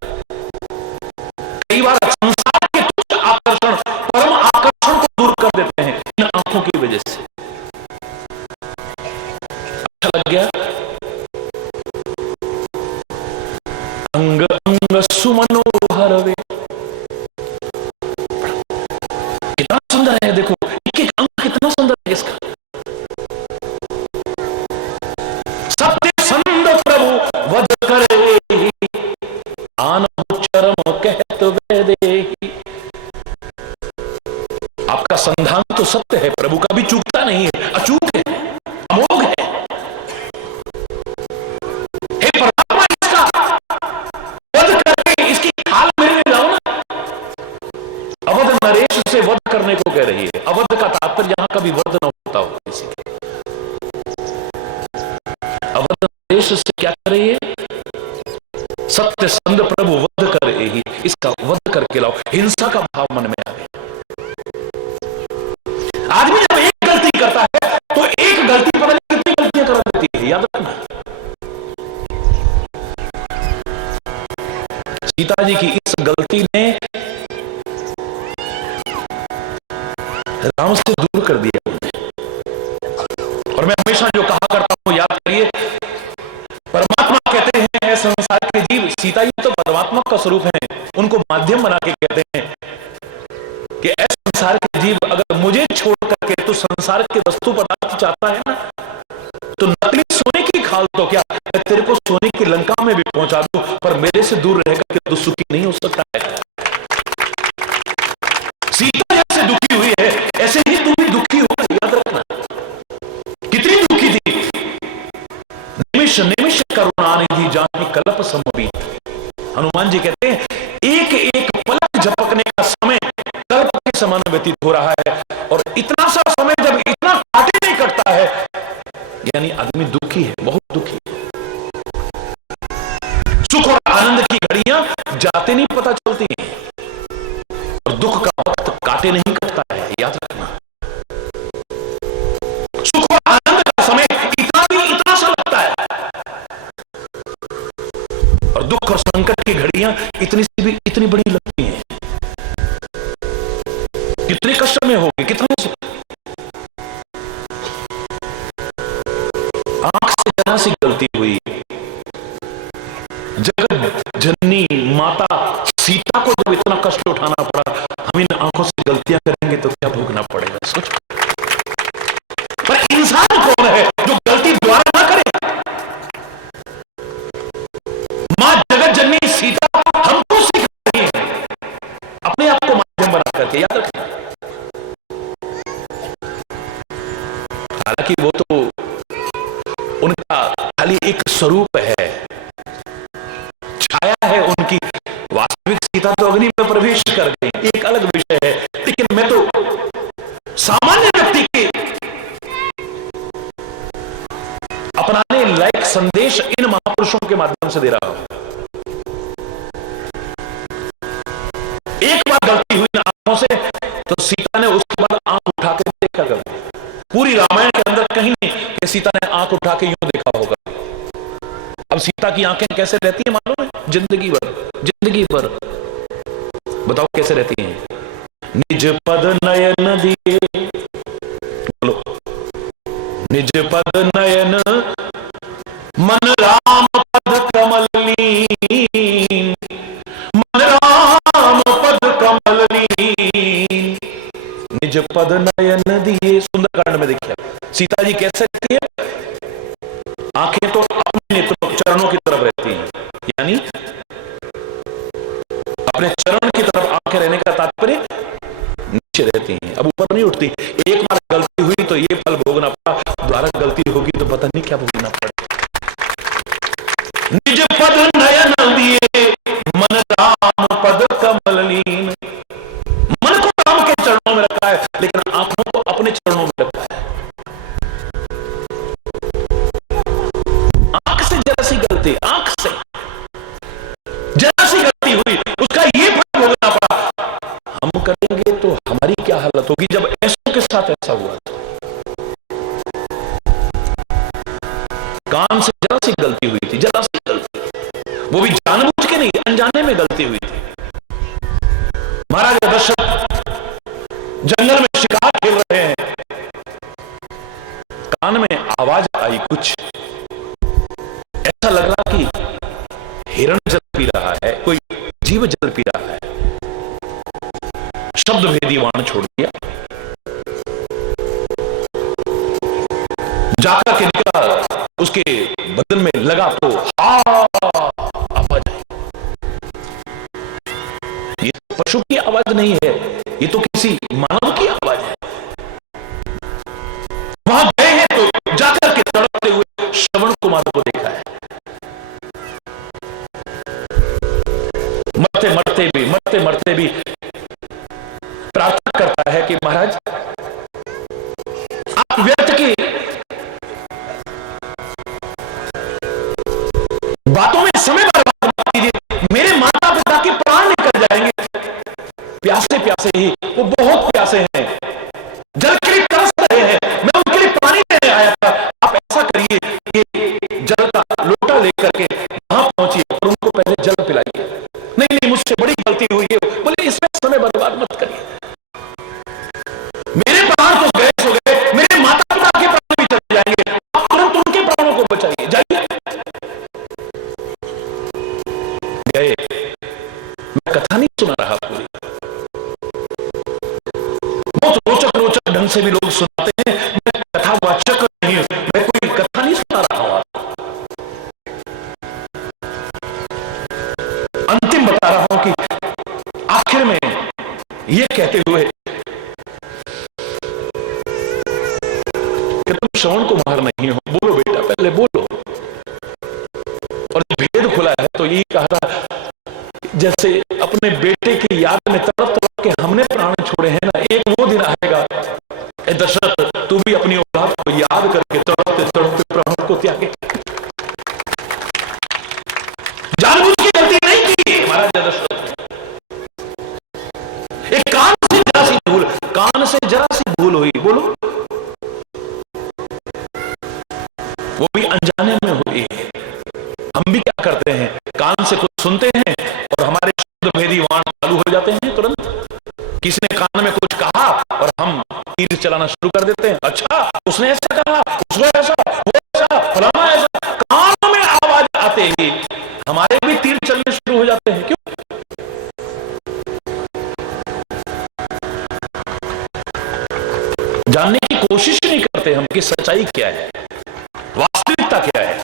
कई बार संसार के तुच्छ आकर्षण परम आकर्षण को दूर कर देते हैं इन आंखों की वजह से। अच्छा लग गया? अंग अंग सुमनोहर वे, कितना सुंदर है, देखो एक एक अंग कितना सुंदर है इसका। सत्य संद प्रभु वध करे, आन चरम कहत वेदे। आपका संधान तो सत्य है, प्रभु का भी चूकता नहीं है, अचूक है, अमोघ है। हे परमात्मा, इसका वध करके इसकी खाल मेरे में लाओ ना। अवध नरेश से वध करने को कह रही है। अवध का तात्पर्य यहां कभी वध न होता हो किसी के। अवध नरेश से क्या कर रही है? सत्य संद प्रभु वध कर ही, इसका वध करके लाओ। हिंसा का भाव मन में आ गया। आदमी जब एक गलती करता है तो एक गलती पता नहीं कितनी गलतियां करा देती है, याद रखना। सीता जी की इस गलती ने राम से दूर कर दिया। और मैं हमेशा जो कहा करता हूं, याद करिए, परमात्मा कहते हैं ऐ संसार के जीव, सीता जी तो परमात्मा का स्वरूप है, उनको माध्यम बना के कहते हैं कि ऐ संसार के जीव, अगर मुझे छोड़ करके तो संसार के वस्तु पदार्थ चाहता है ना, तो नकली सोने की खाल तो क्या, मैं तेरे को सोने की लंका में भी पहुंचा दूं, पर मेरे से दूर रहेगा कि तू सुखी नहीं हो सकता है। सीता जैसे दुखी हुई है, ऐसे ही तू भी दुखी हो, याद रखना। कितनी दुखी थी, निमिष निमिष करुणानिधि जाहि कल्प समबीत। हनुमान जी कहते हैं एक एक पलक झपकने का समय कल्प के समान व्यतीत हो रहा है, और इतना सा समय जब इतना काटे नहीं कटता है, यानी आदमी दुखी है, बहुत दुखी है। सुख और आनंद की घड़ियां जाते नहीं पता चलती हैं, और दुख का वक्त काटे नहीं कटता है, याद रखना। सुख और आनंद का समय इतना सा लगता है, और दुख और संकट की घड़ियां इतनी सी भी इतनी बड़ी लगती हैं। कितने कष्ट में होगी, कितने आंख से जरा सी गलती हुई, जगत जननी माता सीता को जब इतना कष्ट उठाना पड़ा, हम इन आंखों से गलतियां करेंगे तो क्या भोगना पड़ेगा, सोचो। पर इंसान कौन है जो गलती दोबारा ना करे? मां जगत जननी सीता हमको सिखा रही है, अपने आप को माध्यम बना करके, याद रखना। हालांकि वो तो उनका खाली एक स्वरूप है, छाया है उनकी। वास्तविक सीता तो अग्नि में प्रवेश कर गई, एक अलग विषय है। लेकिन मैं तो सामान्य व्यक्ति के अपनाने लायक संदेश इन महापुरुषों के माध्यम से दे रहा हूं। एक बार गलती हुई ना आंखों से, तो सीता ने उसके बाद आंख उठा के देखा कभी? पूरी रामायण के अंदर कहीं नहीं कि सीता ने आंख उठा के यूं देखा होगा। अब सीता की आंखें कैसे रहती हैं मालूम है? जिंदगी भर बताओ कैसे रहती हैं? निज पद नयन दिए, बोलो, निज पद नयन मन राम पद कमल लीन, मन राम पद कमल लीन, निज पद नयन दिए। सुंदरकांड में देखिए सीता जी कैसे रहती है। आंखें तो अपने नेत्रों चरणों की तरफ रहती हैं, यानी अपने चरण की तरफ आंखें रहने का तात्पर्य नीचे रहती हैं, अब ऊपर नहीं उठती। एक बार गलती हुई तो ये फल भोगना पड़ा, दोबारा गलती होगी तो पता नहीं क्या भोगना पड़ा। निज पद नयन दिए मन राम पद कमल लीन। मन को राम के चरणों में रखा है, लेकिन आंखों को अपने चरणों में रखा है। आंख से जरा सी गलती, आंख से जरा सी गलती हुई, उसका ये फल भोगना पड़ा। हम करेंगे तो हमारी क्या हालत होगी जब ऐसों के साथ ऐसा हुआ। कान से जरा सी गलती हुई थी, जरा सी गलती, वो भी जानबूझ के नहीं, अनजाने में गलती हुई थी। महाराज दशरथ जंगल में शिकार खेल रहे हैं, कान में आवाज आई कुछ, ऐसा लग रहा कि हिरण जल पी रहा है, कोई जीव जल पी रहा है। शब्द भेदी वाण छोड़ दिया, जाकर के निकला, उसके बदन में लगा तो आवाज आई। ये पशु की आवाज नहीं है, ये तो किसी मानव की आवाज है। वहां गए हैं तो जाकर के तड़पते हुए श्रवण कुमार को देखा है, मरते मरते भी प्रार्थना करता है कि महाराज आप व्यर्थ की बातों में समय बर्बाद मत कीजिए, मेरे माता पिता के प्राण निकल जाएंगे। प्यासे प्यासे ही, वो बहुत प्यासे हैं, जल के लिए तरस रहे हैं, मैं उनके लिए पानी लेने आया था। आप ऐसा करिए कि जल का लोटा लेकर के वहां पहुंचिए और उनको पहले जल पिलाइए। नहीं, मुझसे बड़ी गलती हुई है। बोले इसमें समय बर्बाद मत करिए, मेरे प्राण तो गए सो गए, मेरे माता पिता के प्राण भी चले जाएंगे, आप तुरंत उनके प्राणों को बचाइए, जाइए। गए, मैं कथा नहीं सुना रहा पूरी, बहुत रोचक ढंग से भी लोग सुनाते हैं, मैं कथावाचक नहीं हूं, मैं कोई कथा नहीं सुना रहा हूं, अंतिम बता रहा हूं कि आखिर में यह कहते हुए कि तुम श्रवण कुमार नहीं हो, बोलो बेटा पहले बोलो। और भेद खुला है तो यही कहा था, जैसे अपने बेटे की याद में तड़प तड़प के हमने प्राण छोड़े हैं ना, एक वो दिन आएगा दशरथ तू भी अपनी औलाद को याद करके तड़पते तड़पते प्राण को त्यागे। जानबूझ की गलती नहीं की महाराज दशरथ ने, एक कान से जरा सी भूल हुई, बोलो, वो भी अनजाने में हुई। हम भी क्या करते हैं, कान से कुछ सुनते हैं और हमारे शब्द भेदी वाण चालू हो जाते हैं तुरंत। किसी ने कान में कुछ कहा और हम तीर चलाना शुरू कर देते हैं, अच्छा उसने ऐसा कहा, उसने ऐसा, वो ऐसा, फलाना ऐसा। कान में आवाज आते ही हमारे भी तीर चलने शुरू हो जाते हैं। क्यों? जानने की कोशिश नहीं करते हम कि सच्चाई क्या है, वास्तविकता क्या है।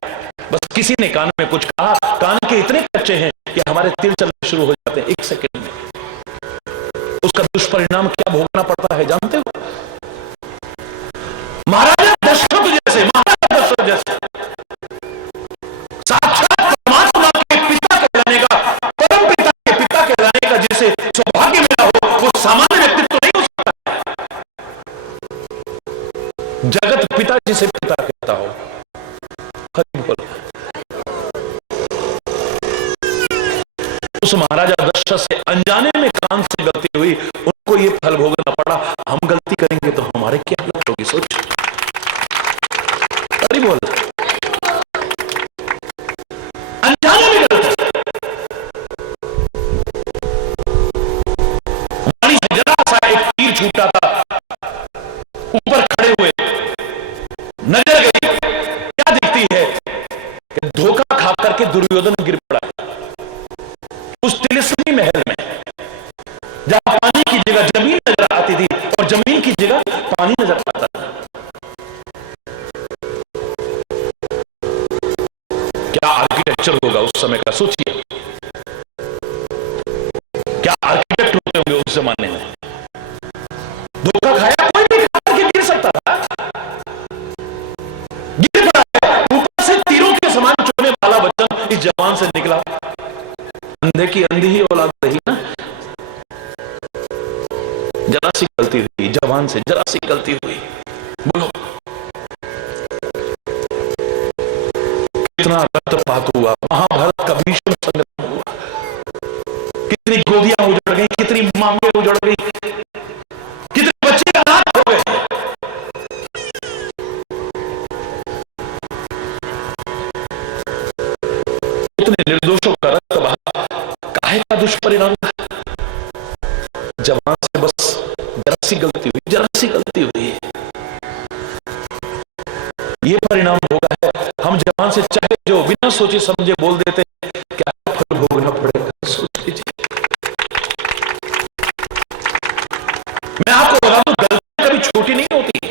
बस किसी ने कान में कुछ कहा, कान के इतने कच्चे हैं कि हमारे तीर चलने शुरू हो जाते हैं एक सेकंड में। उसका दुष्परिणाम क्या भोगना पड़ता है जानते हो? महाराजा जगत पिता जिसे पिता कहता हो। हरि बोल। उस महाराजा दशरथ से अनजाने में कान से गलती हुई, उनको ये फल भोगना पड़ा। हम गलती करेंगे तो हमारे क्या हालत होगी, सोच। हरि बोल। अनजाने में गलती, वाणी से जरा सा एक तीर छूटा था, ऊपर खड़े हुए नजर गई, क्या दिखती है कि धोखा खा करके दुर्योधन गिर पड़ा उस तिलिस्मी महल में, जहां पानी की जगह जमीन नजर आती थी और जमीन की जगह पानी नजर आता था। क्या आर्किटेक्चर होगा उस समय का, सोचिए। क्या आर्किटेक्ट होते होंगे उस जमाने में। धोखा खाया, कोई भी खा करके गिर सकता था, गिर पड़ा है। ऊपर से तीरों के समान चुभने वाला वचन इस जवान से निकला। अंधे की अंधी ही औलाद रही ना। जरा सी गलती हुई, जवान से जरा सी गलती हुई, बोलो कितना रक्तपात हुआ, महाभारत का भीषण संग्राम हुआ, कितनी गोदियां उजड़ गई, कितनी मांगे उजड़ गई, कितने बच्चे अनाथ हो गए। कितने निर्दोषों का रक्त बहा, काहे का दुष्परिणाम। जवान से बस जरा सी गलती हुई, जरा सी गलती हुई, ये परिणाम होगा है। हम जवान से चाहे जो बिना सोचे समझे बोल देते, क्या फल भोगना पड़ेगा, सोच लीजिए। मैं आपको बता दूं, गलती कभी छोटी नहीं होती है।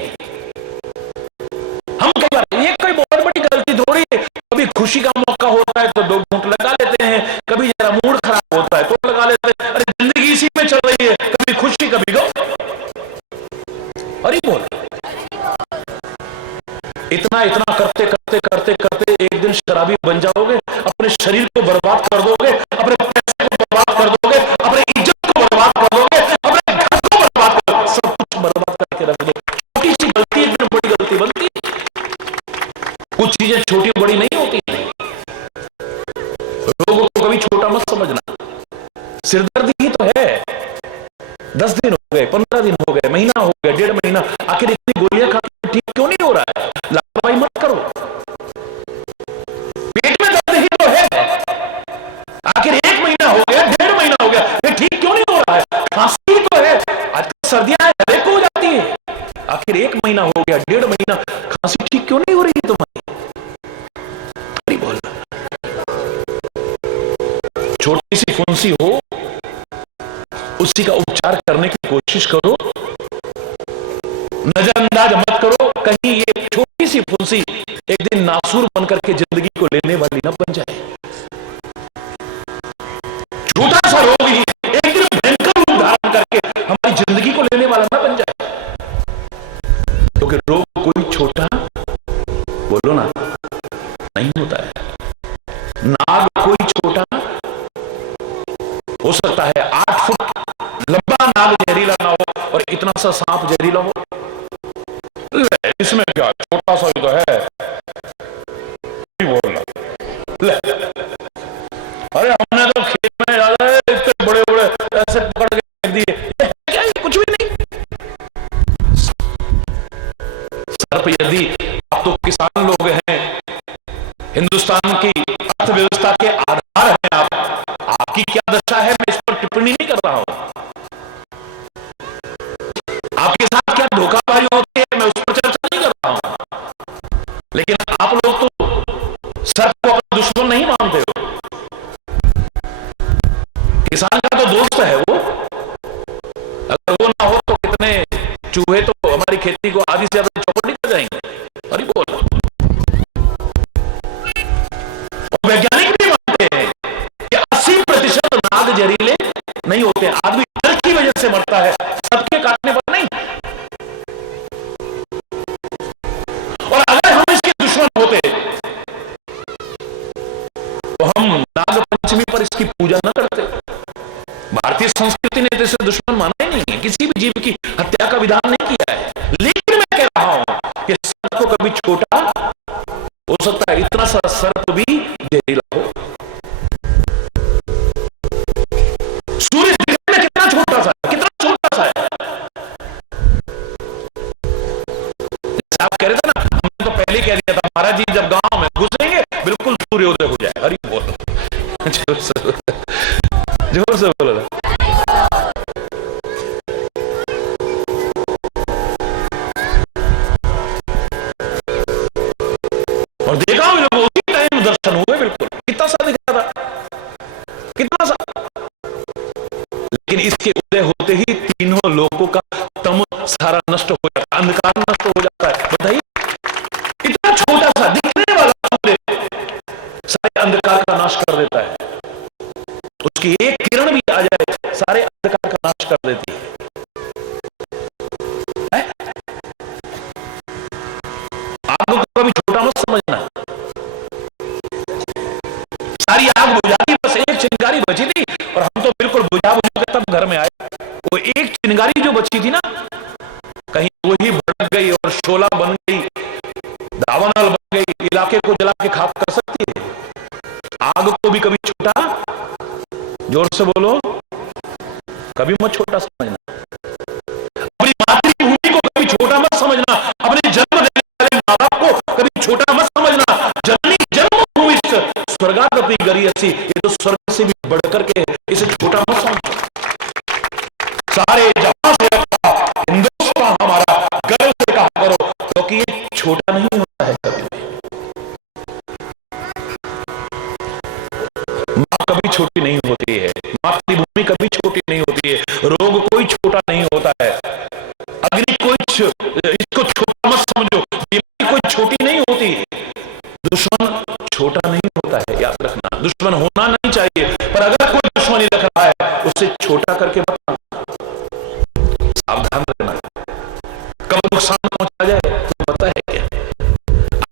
हम कई बार, ये कोई बहुत बड़ी गलती थोड़ी है, कभी खुशी का मौका होता है तो 2 घूंट लगा लेते हैं, कभी जरा मूड खराब होता है तो लगा लेते हैं। अरे जिंदगी इसी में चल रही है, कभी खुशी कभी गम। अरे बोल। इतना इतना करते करते करते करते एक दिन शराबी बन जाओगे, अपने शरीर को बर्बाद कर दोगे, अपने पैसे को बर्बाद कर दोगे, अपनी इज्जत को बर्बाद कर दोगे, अपने घर को बर्बाद कर दोगे, सब कुछ बर्बाद करके रख दो। छोटी सी गलती एक दिन बड़ी गलती बनती है। कुछ चीजें छोटी बड़ी नहीं होती। लोगों को कभी छोटा मत समझना। सिरदर्दी ही तो है। 10 दिन हो गए, 15 दिन हो गए, महीना हो गया, 1.5 महीना, आखिर इतनी गोलियां खाते ठीक क्यों नहीं हो रहा है। लापरवाही मत करो। पेट में दर्द ही तो है, आखिर 1 महीना हो गया, 1.5 महीना हो गया, ये ठीक क्यों नहीं हो रहा है। खांसी तो है, आजकल सर्दियां हर एक को हो जाती है, आखिर 1 महीना हो गया, 1.5 महीना, खांसी ठीक क्यों नहीं हो रही है तुम्हारी। बोल। छोटी सी फुंसी हो, उसी का उपचार करने की कोशिश करो, नजरअंदाज मत करो। कहीं ये छोटी सी फुंसी एक दिन नासूर बनकर के जिंदगी को लेने वाली न बन जाए। छोटा सा रोग ही एक दिन भयंकर रूप धारण करके हमारी जिंदगी को लेने वाला न बन जाए। क्योंकि रोग कोई छोटा, बोलो ना, नहीं होता है। नाग कोई छोटा हो सकता है, 8 फुट लंबा नाग जहरीला ना हो और इतना सा सांप जहरीला हो। इसमें क्या, छोटा सा ही तो है, बोलना ले। अरे हमने तो खेत में ज्यादा इतने बड़े बड़े ऐसे पकड़ के रख दिए, क्या ये कुछ भी नहीं। सर्प, यदि आप तो किसान लोग हैं, हिंदुस्तान की अर्थव्यवस्था के आधार हैं आपकी क्या दशा है, मैं इस पर टिप्पणी नहीं कर रहा हूं। आपके साथ क्या धोखाधड़ी होती है, मैं उस पर चर्चा नहीं कर रहा हूं। लेकिन आप लोग तो सर्प को अपना दुश्मन नहीं मानते हो। किसान का तो दोस्त है वो। अगर वो ना हो तो कितने चूहे तो हमारी खेती को आधी से ज्यादा चौपट नहीं कर जाएंगे। अरे बोल। और वैज्ञानिक भी मानते हैं कि 80% नाग जहरीले नहीं होते। आदमी डर की वजह से मरता है, सबके काटने पर नहीं। और अगर हम इसके दुश्मन होते तो हम नाग पंचमी पर इसकी पूजा न करते। भारतीय संस्कृति ने इसे दुश्मन माना ही नहीं है, किसी भी जीव की हत्या का विधान नहीं किया है। लेकिन मैं कह रहा हूं कि सर्प को कभी छोटा हो सकता है, इतना सा सर्प भी जहरीला हो। सूर्य दिखने में कितना छोटा सा है, कितना छोटा सा है। आप कह रहे थे ना, हमने तो पहले कह दिया था महाराज जी जब गांव में घुसेंगे बिल्कुल सूर्योदय हो जाए। हरि बोल, जोर से बोलो ना। और देखा हूं लोगों उसी टाइम दर्शन हुए, बिल्कुल कितना सा दिख रहा था, कितना सा। लेकिन इसके उदय होते ही तीनों लोगों का तम सारा नष्ट हो जाता है, अंधकार नष्ट हो जाता है। बताइए, इतना छोटा सा दिखने वाला सूर्य सारे अंधकार का नाश कर देता है। उसकी एक किरण भी आ जाए सारे अंधकार का नाश कर देती है। आग को कभी छोटा मत समझना, सारी आग बुझा दी, बस एक चिंगारी बची थी और हम तो बिल्कुल बुझा बुझा के तब घर में आए। वो एक चिंगारी जो बची थी ना, कहीं वही भड़क गई और शोला बन गई, दावानल बन गई, इलाके को जला के खाक कर सकती है। आग को भी कभी छोटा, जोर से बोलो, कभी मत छोटा समझना। अपनी मातृभूमि को कभी छोटा मत समझना, अपने जन्म देने वाले माँ बाप को कभी छोटा मत समझना। जननी जन्मभूमि स्वर्गादपि गरीयसी, ये तो स्वर्ग से भी बढ़कर के, इसे छोटा मत समझो। सारे जहां से अच्छा हिंदुस्तान हमारा, गर्व से कहा करो, क्योंकि ये छोटा नहीं होता है कभी भी। मां कभी छोटी नहीं होती है, मातृभूमि कभी छोटी नहीं होती है, रोग कोई छोटा नहीं होता है, अग्नि कोई इसको छोटा मत समझो, बीमारी कोई छोटी नहीं होती, दुश्मन छोटा नहीं होता है, याद रखना। दुश्मन होना नहीं चाहिए, पर अगर कोई दुश्मनी रख रहा है उसे छोटा करके बताना, सावधान रहना, कब नुकसान पहुंचा जाए तो पता है क्या।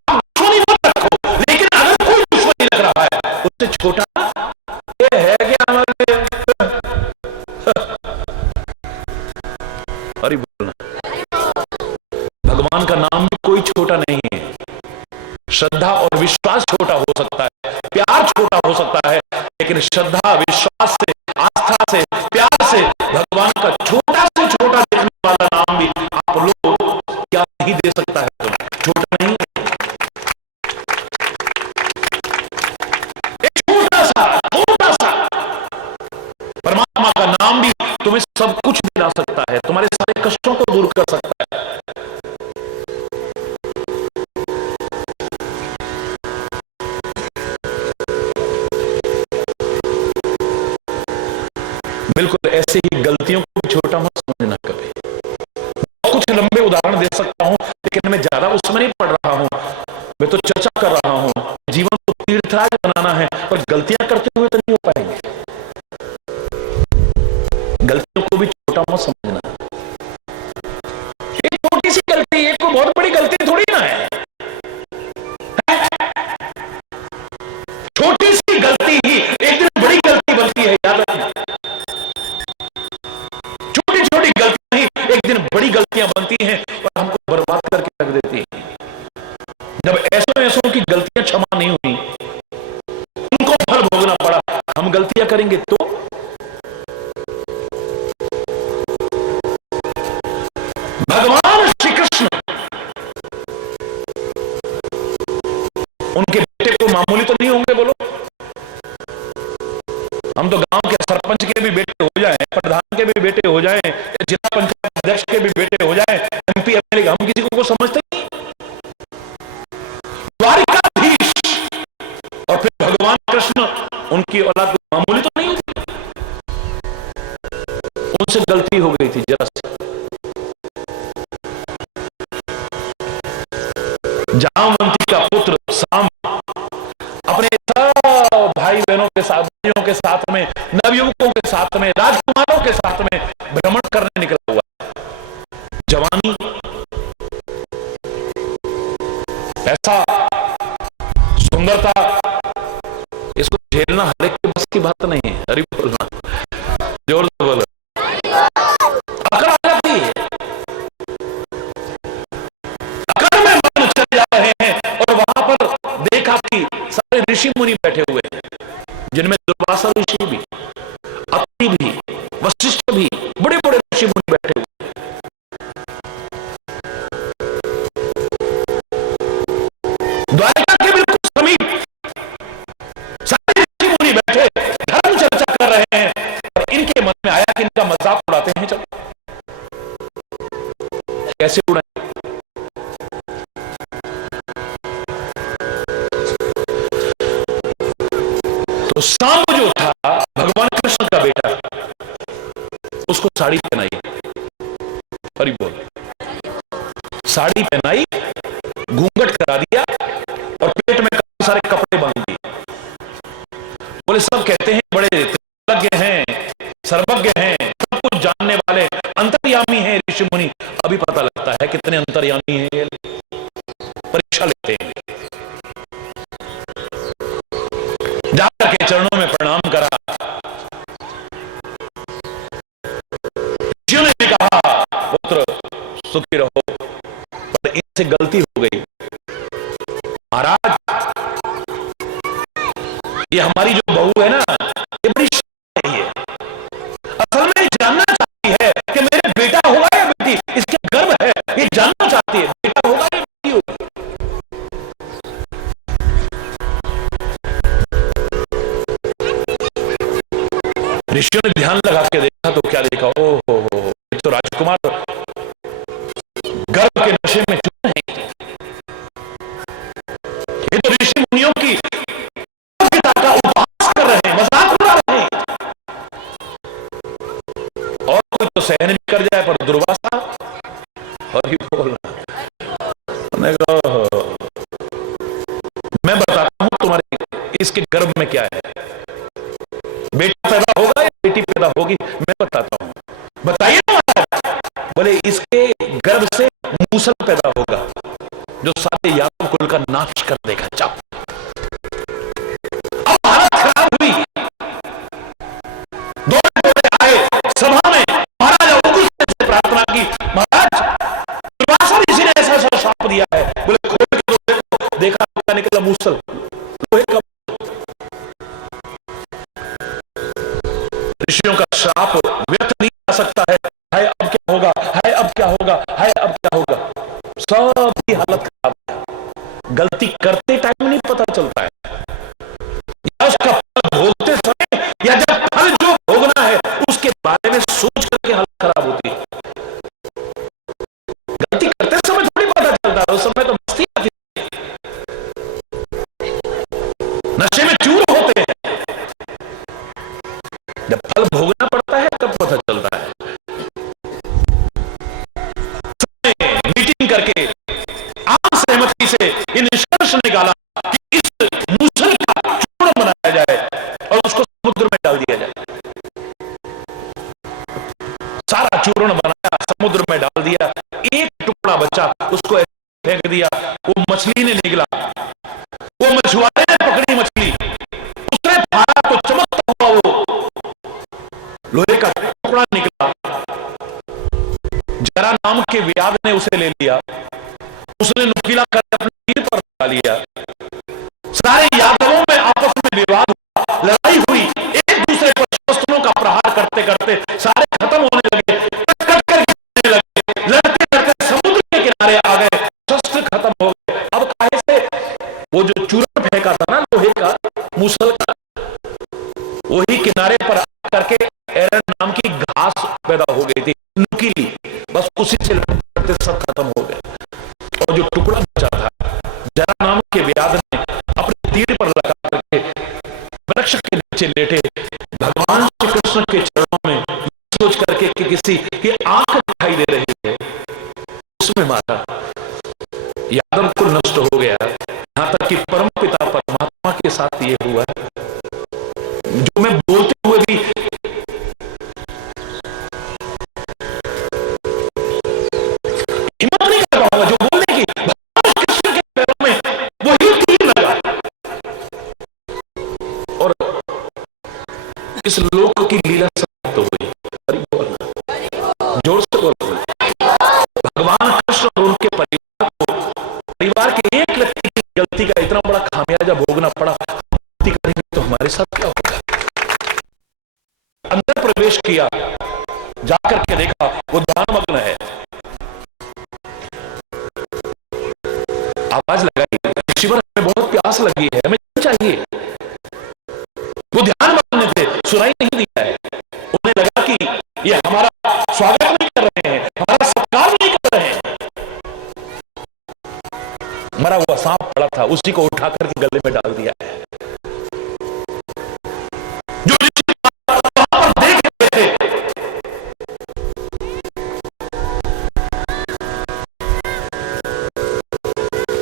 आप दुश्मनी मत रखो, लेकिन अगर कोई दुश्मनी रख रहा है उससे छोटा ये है क्या हमारे लिए। अरे बोलना, भगवान का नाम भी कोई छोटा नहीं है। श्रद्धा और विश्वास छोटा हो सकता है, प्यार छोटा हो सकता है, लेकिन श्रद्धा, विश्वास से, आस्था से, प्यार से भगवान का छोटा से छोटा देखने वाला नाम भी आप लोग क्या नहीं दे सकता है, तो छोटा नहीं है। एक छोटा सा परमात्मा का नाम भी तुम्हें सब कुछ दिला सकता है, तुम्हारे सारे कष्टों को दूर कर सकता है। बिल्कुल ऐसे ही गलतियों को भी छोटा मत समझना कभी। कुछ लंबे उदाहरण दे सकता हूं, लेकिन मैं ज्यादा उसमें नहीं पढ़ रहा हूं, मैं तो चर्चा कर रहा हूं। जीवन को तीर्थराज बनाना है, पर गलतियां करते हुए तो नहीं हो पाएंगे। गलतियों को भी छोटा मत समझना। एक छोटी सी गलती एक को बहुत बड़ी गलती थोड़ी ना है। छोटी सी गलती ही एक दिन बड़ी गलती बनती है, याद रखना। छोटी छोटी गलतियां ही एक दिन बड़ी गलतियां बनती हैं और हमको बर्बाद करके रख देती हैं। जब ऐसों की गलतियां क्षमा नहीं हुई, उनको फल भोगना पड़ा, हम गलतियां करेंगे तो भगवान श्री कृष्ण उनके बेटे को मामूली तो नहीं होंगे, बोलो। हम तो गांव के सरपंच के भी बेटे हो जाएं, प्रधान के भी बेटे हो जाएं, जिला पंचायत अध्यक्ष के भी बेटे हो जाएं, एमपी एमएलए, हम किसी को समझते नहीं। द्वारिकाधीश और फिर भगवान कृष्ण, उनकी औलाद मामूली तो नहीं होती। उनसे गलती हो गई थी जरा सी। जामवंती का पुत्र साम अपने सब भाई बहनों के साथ, भाइयों के साथ में, नवयुवकों के साथ में, राजकुमारों के साथ में भ्रमण करने निकला हुआ। जवानी ऐसा, सुंदरता, इसको झेलना हर एक के बस की बात नहीं है। अरे बोलना, जोर से बोलो, अकड़ आ जाती है। अकड़ सांब जो था भगवान कृष्ण का बेटा, उसको साड़ी पहनाई, हरि बोल, साड़ी पहनाई, घूंघट करा दिया और पेट में काफी सारे कपड़े बांध दिए। बोले सब कहते हैं बड़े त्रिज्ञ हैं, सर्वज्ञ हैं, सब कुछ जानने वाले, अंतर्यामी हैं ऋषि मुनि। अभी पता लगता है कितने अंतर्यामी हैं ये, परीक्षा लेते हैं। जाकर के चरणों में प्रणाम करा। ऋषियों ने कहा पुत्र सुखी रहो, पर इनसे गलती हो गई महाराज, ये हमारी जो बहू है ना, ये बड़ी शाही है, असल में ये जानना चाहती है कि मेरे बेटा होगा या बेटी, इसके गर्भ है, ये जानना चाहती है बेटा होगा या बेटी होगा। ऋषियों ने ध्यान लगा के देखा तो क्या देखा, ओहो हो, ये तो राजकुमार गर्भ के नशे में चूर है, ये तो ऋषि मुनियों की पिता का उपहास कर रहे हैं, मजाक उड़ा रहे हैं। और कोई तो सहन भी कर जाए, पर दुर्वासा और ही बोलना, मैं बताता हूं तुम्हारे इसके गर्भ में क्या है, बेटा पैदा होगा या बेटी पैदा होगी, मैं बताता हूं, बताइए ना। बोले इसके गर्भ से मूसल पैदा होगा जो सारे यादव कुल का नाश कर देगा। चाप अब हालत खराब हुई, दौड़े आए सभा में, महाराज उग्रसेन से प्रार्थना की, महाराज दुर्वासा ऋषि ने ऐसा ऐसा शाप दिया है। बोले खोल के देखो, देखा क्या निकला, मूसल लोहे का। ऋषियों का श्राप व्यर्थ नहीं जा सकता है, हाय अब क्या होगा, हाय अब क्या होगा, हाय अब क्या होगा, सबकी हालत खराब है। गलती करते टाइम नहीं पता चलता है, या उसका फल भोगते समय, या जब फल जो भोगना है उसके बारे में सोच करके हालत खराब होती है। गलती करते समय थोड़ी पता चलता है, उस समय तो मस्ती आती है, नशे में चूर होते हैं, जब फल भोगना पड़ता है तब पता चलता है। मीटिंग करके आम सहमति से ये निष्कर्ष निकाला कि इस मूसल का चूर्ण बनाया जाए और उसको समुद्र में डाल दिया जाए। सारा चूर्ण बनाया, समुद्र में डाल दिया, एक टुकड़ा बचा, उसको फेंक दिया, वो मछली ने निकला, वो मछुआरे ने पकड़ी मछली, उसने फाड़ा तो चमकता हुआ वो लोहे का टुकड़ा निकला। जरा नाम के व्याध ने उसे ले लिया, उसने नुकीला कर अपने तीर पर लगा लिया। सारे यादवों में आपस में विवाद हुआ, लड़ाई हुई, एक दूसरे पर शस्त्रों का प्रहार करते करते सारे खत्म होने लगे, कट कट कर गिरने लगे, लड़ते लड़ते समुद्र के किनारे आ गए, शस्त्र खत्म हो गए। अब काहे से वो जो चूर्ण फेंका था ना लोहे का, मूसल का, वही किनारे पर करके एरन नाम की घास पैदा हो गई थी, नुकीली, बस उसी से लड़ते सब खत्म हो गए। और जो टुकड़ा बचा था, जरा नाम के व्याध ने अपने तीर पर लगा करके वृक्ष के नीचे लेटे भगवान श्री कृष्ण के चरणों में सोच करके कि किसी की आंख दिखाई दे रही है, उसमें मारा, यादव को नष्ट हो गया। यहां तक कि परम पिता परमात्मा के साथ ये हुआ जो मैं बोलते हुए भी हिम्मत नहीं कर पाऊंगा, जो बोलने की, भगवान कृष्ण के पैरों में वही तीर लगा। और इस लोक की लीला समाप्त हुई। हरि बोल, जोर से बोल। भगवान कृष्ण और उनके परिवार के एक व्यक्ति की गलती का इतना बड़ा खामियाजा भोगना पड़ा, गलती करेंगे तो हमारे साथ क्या होगा। अंदर प्रवेश किया, जाकर के देखा वो ध्यानमग्न है, आवाज लगाई, शिवर हमें बहुत प्यास लगी है, हमें चाहिए। वो ध्यानमग्न थे, सुनाई नहीं दिया है। उन्हें लगा कि ये हमारा स्वागत नहीं कर रहे हैं, हमारा सत्कार नहीं कर रहे हैं। मरा हुआ सांप पड़ा था, उसी को उठा करके गले में डाल दिया है।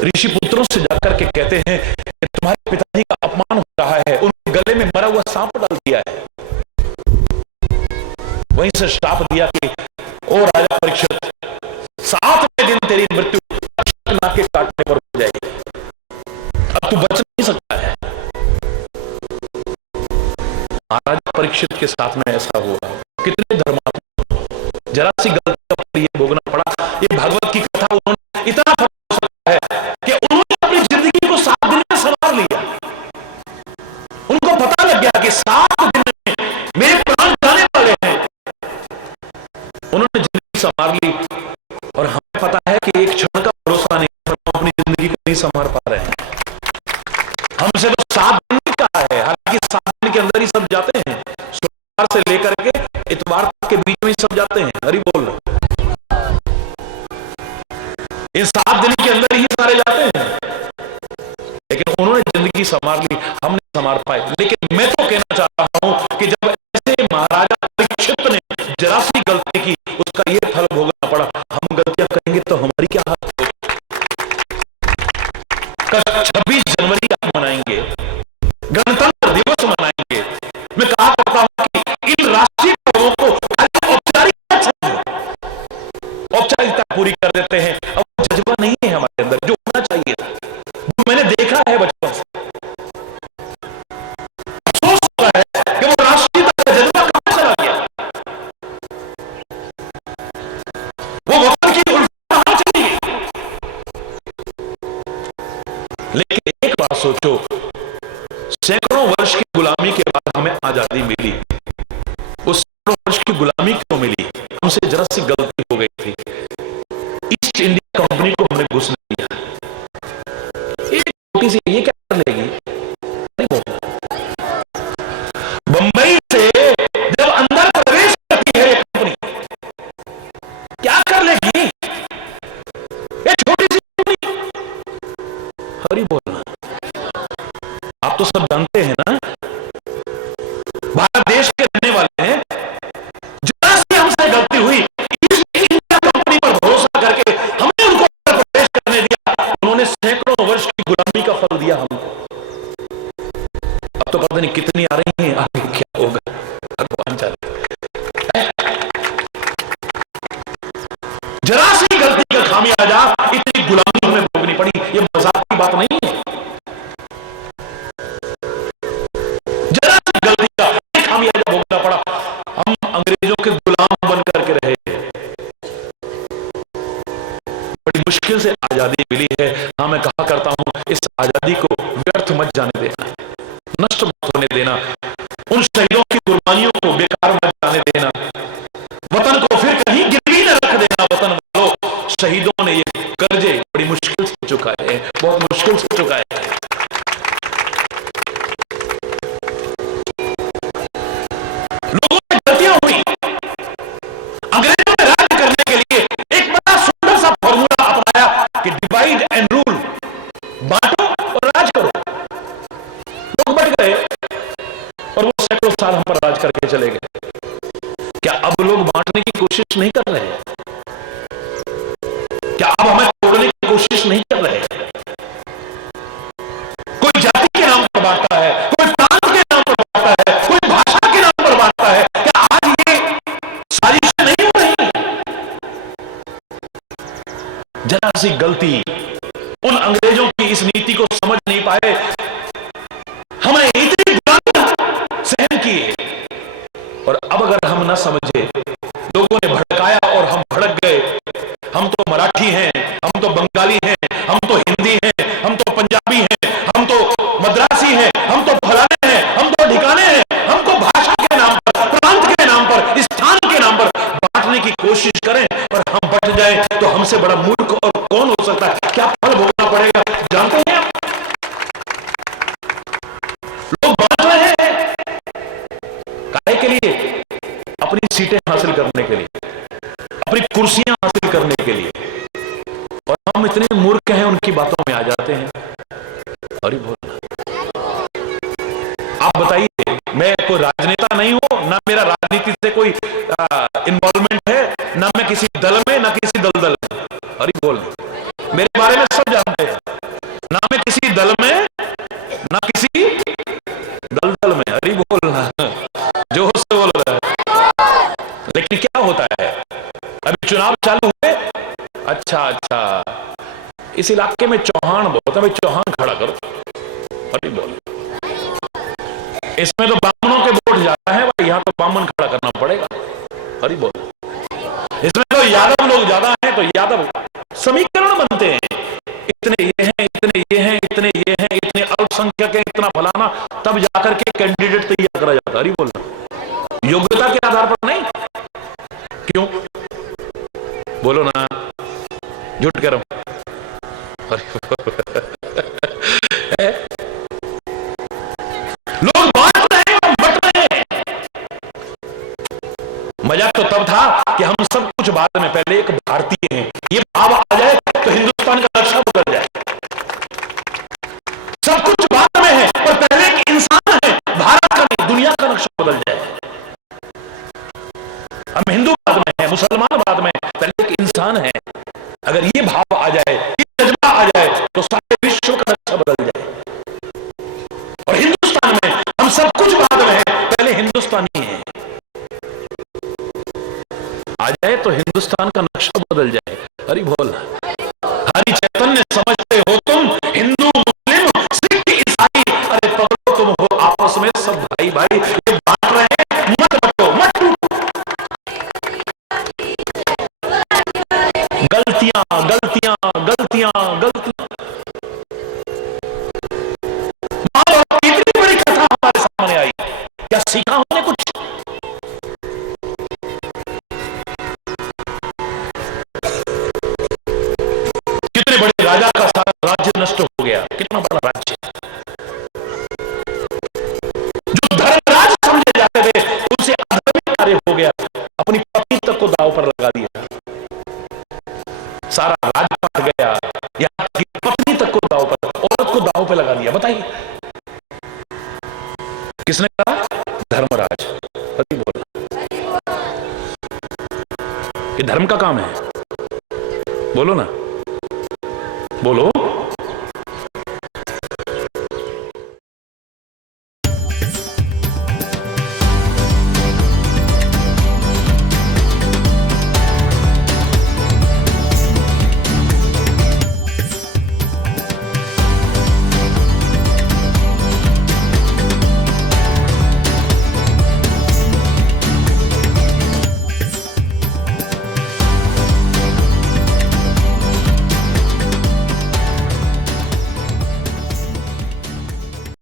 ऋषि पुत्रों से जाकर के कहते हैं कि तुम्हारे पिताजी का अपमान हो रहा है, उनके गले में मरा हुआ सांप डाल दिया है। वहीं से श्राप दिया कि ओ राजा परीक्षित, 7वें दिन तेरी मृत्यु नाके काटने पर हो जाएगी, अब तू बच नहीं सकता है। महाराज परीक्षित के साथ में ऐसा हुआ। कितने धर्मात्मा, जरा सी गलती पर यह भोगना पड़ा। ये भागवत की कथा उन्होंने इतना फर्क हो सकता है कि उन्होंने अपनी जिंदगी को 7 दिन में संवार लिया। उनको पता लग गया कि 7 दिन में मेरे प्राण जाने वाले हैं। उन्होंने जिंदगी संवार ली और हमें पता है कि एक क्षण का भरोसा नहीं, हम अपनी जिंदगी को नहीं संवार पा रहे हैं। हमसे तो 7 दिन ही कहा है, हालांकि 7 दिन के अंदर ही सब जाते हैं। सोमवार से लेकर के इतवार तक के बीच में ही सब जाते हैं। हरि बोल। इन 7 दिन के अंदर ही सारे जाते हैं, लेकिन उन्होंने जिंदगी संवार ली, हमने संवार पाई। लेकिन मैं तो कहना चाह रहा हूं कि जब ऐसे महाराजा परीक्षित ने जरा सी गलती की, उसका यह फल भोगना पड़ा। हम गलतियां करेंगे तो हमारी क्या हालत होगी? कल 26 जनवरी आप मनाएंगे, गणतंत्र दिवस मनाएंगे। मैं कहा करता हूं कि इन राष्ट्रीय पर्वों को औपचारिकता पूरी कर देते हैं। अब जज्बा नहीं है हमारे अंदर जो होना चाहिए था, जो मैंने देखा है बचपन से। अफसोस होता है कि वो राष्ट्रीयता का जज्बा कहां चला गया, वो वतन की उल्फत कहां चली गई। लेकिन एक बात सोचो, सैकड़ों वर्ष की गुलामी के बाद हमें आजादी मिली। उस सैकड़ों वर्ष की गुलामी क्यों मिली? हमसे जरा सी गलती हो गई थी। ईस्ट इंडिया कंपनी को हमने घुसने दिया। एक छोटी सी ये क्या कर लेगी? बंबई से जब अंदर प्रवेश करती है ये कंपनी, क्या कर लेगी? ये छोटी सी कंपनी। हरि बोलना। आप तो सब जानते हैं ना, भारत देश के रहने वाले हैं। जरा सी हमसे गलती हुई, ईस्ट इंडिया कंपनी पर भरोसा करके हमने उनको प्रवेश करने दिया। उन्होंने सैकड़ों वर्ष की गुलामी का फल दिया हमको। अब तो पता नहीं कितनी आ रही हैं, आगे क्या होगा भगवान जाने। जरा सी गलती का खामियाजा इतनी गुलामी हमें भोगनी पड़ी। ये मजाक की बात नहीं है। जरा सी गलती का खामियाजा भोगना पड़ा। हम अंग्रेजों के गुलाम बन करके रहे। बड़ी मुश्किल से आजादी मिली है। हाँ, मैं कहा करता हूं, इस आजादी को व्यर्थ मत जाने देना, नष्ट मत होने देना। उन शहीदों की कुर्बानियों को बेकार मत जाने देना। वतन को फिर कहीं गिरवी न रख देना। वतन वालों, शहीदों ने ये कर्जे बड़ी मुश्किल से चुकाए हैं, बहुत मुश्किल से चुकाए हैं। लोगों में गलतियां हुई। अंग्रेजों ने राज्य करने के लिए एक बड़ा सुंदर सा फॉर्मूला अपनाया कि डिवाइड एंड रूल, बांटो और राज करो। लोग बट गए और वो सैकड़ों साल हम पर राज करके चले गए। क्या अब लोग बांटने की कोशिश नहीं कर रहे? क्या अब हमें तोड़ने की कोशिश नहीं कर रहे? कोई जाति के नाम पर बांटता है, कोई प्रांत के नाम पर बांटता है, कोई भाषा के नाम पर बांटता है। क्या आज ये साजिश नहीं हो रही? जरा सी गलती, उन अंग्रेजों की इस नीति को समझ नहीं पाए। हमने इतनी गुलामी सहन की और अब अगर हम ना समझे, लोगों ने भड़काया और हम भड़क गए। हम तो मराठी हैं, हम तो बंगाली हैं, हम तो हिंदी हैं, हम तो पंजाबी हैं, हम तो मद्रासी हैं, हम तो फलाने हैं, हम तो ठिकाने हैं। हमको भाषा के नाम पर, प्रांत के नाम पर, स्थान के नाम पर बांटने की कोशिश करें और हम बट जाए तो हमसे बड़ा मूर्ख और कौन हो सकता है? क्या फल भोगना पड़ेगा जानते हैं आप? लोग बांट रहे हैं काहे के लिए? अपनी सीटें हासिल करने के लिए, अपनी कुर्सियां हासिल करने के लिए। और हम इतने मूर्ख हैं, उनकी बातों में आ जाते हैं। अरे बोलना। आप बताइए, मैं कोई राजनेता नहीं हूं, ना मेरा राजनीति से कोई इन्वॉल्वमेंट है, ना मैं किसी दल में, ना किसी दलदल में। अरे बोल, मेरे बारे में सब जानते हैं। बोलना, जोर से बोल रहा है। लेकिन क्या होता है, अभी चुनाव चालू हुए, अच्छा इस इलाके में चौहान बहुत है, भाई चौहान खड़ा करो, अरे बोल। इसमें तो ब्राह्मणों के वोट ज्यादा है भाई, यहां तो ब्राह्मण खड़ा करना पड़ेगा, अरे बोल। इसमें तो यादव लोग ज्यादा हैं, तो यादव समीकरण बनते हैं, इतने ये हैं, इतने ये हैं, इतने ये हैं, इतने अल्पसंख्यक हैं, इतना फलाना, तब जाकर के कैंडिडेट तैयार करा जाता है, अरे बोलना, योग्यता के आधार पर नहीं। क्यों बोलो ना, झूठ कह रहा हूं, लोग बांट रहे हैं और बट रहे हैं। मजाक तो तब था कि हम सब कुछ बाद में, पहले एक भारतीय हैं, ये भाव आ जाए तो हिंदुस्तान का नक्शा बदल जाए। सब कुछ बाद में है, पर पहले एक इंसान है, भारत का नहीं, दुनिया का नक्शा बदल जाए। हम हिंदू बाद में है, मुसलमान बाद में, पहले एक इंसान है। अगर ये भाव आ जाए, ये जज्बा आ जाए, तो सारे विश्व का नक्शा बदल जाए। और हिंदुस्तान में हम सब कुछ बाद में है, पहले हिंदुस्तानी है। आ जाए तो हिंदुस्तान का नक्शा बदल जाए, हरि बोल। हरि चैतन्य समझते हो तुम, हिंदू मुस्लिम सिख ईसाई, अरे पकड़ो तुम हो आपस में सब भाई भाई। ये बांट रहे हैं, मत बटो, मत टूटो। गलतियां गलतियां गलतियां गलतियां। इतनी बड़ी कथा हमारे सामने आई, क्या सीखा हमने कुछ? कितने बड़े राजा का सारा राज्य नष्ट हो गया, कितना बड़ा राज्य। जो धर्मराज समझे जाते थे, उनसे अधर्मिक कार्य हो गया, अपनी पत्नी तक को दांव पर लगा दिया, सारा राज्य पाट गया, यहां की पत्नी तक को दांव पर, औरत को दांव पे लगा दिया। बताइए किसने कहा? धर्मराज। पति बोला, ये धर्म का काम है, बोलो ना, बोलो।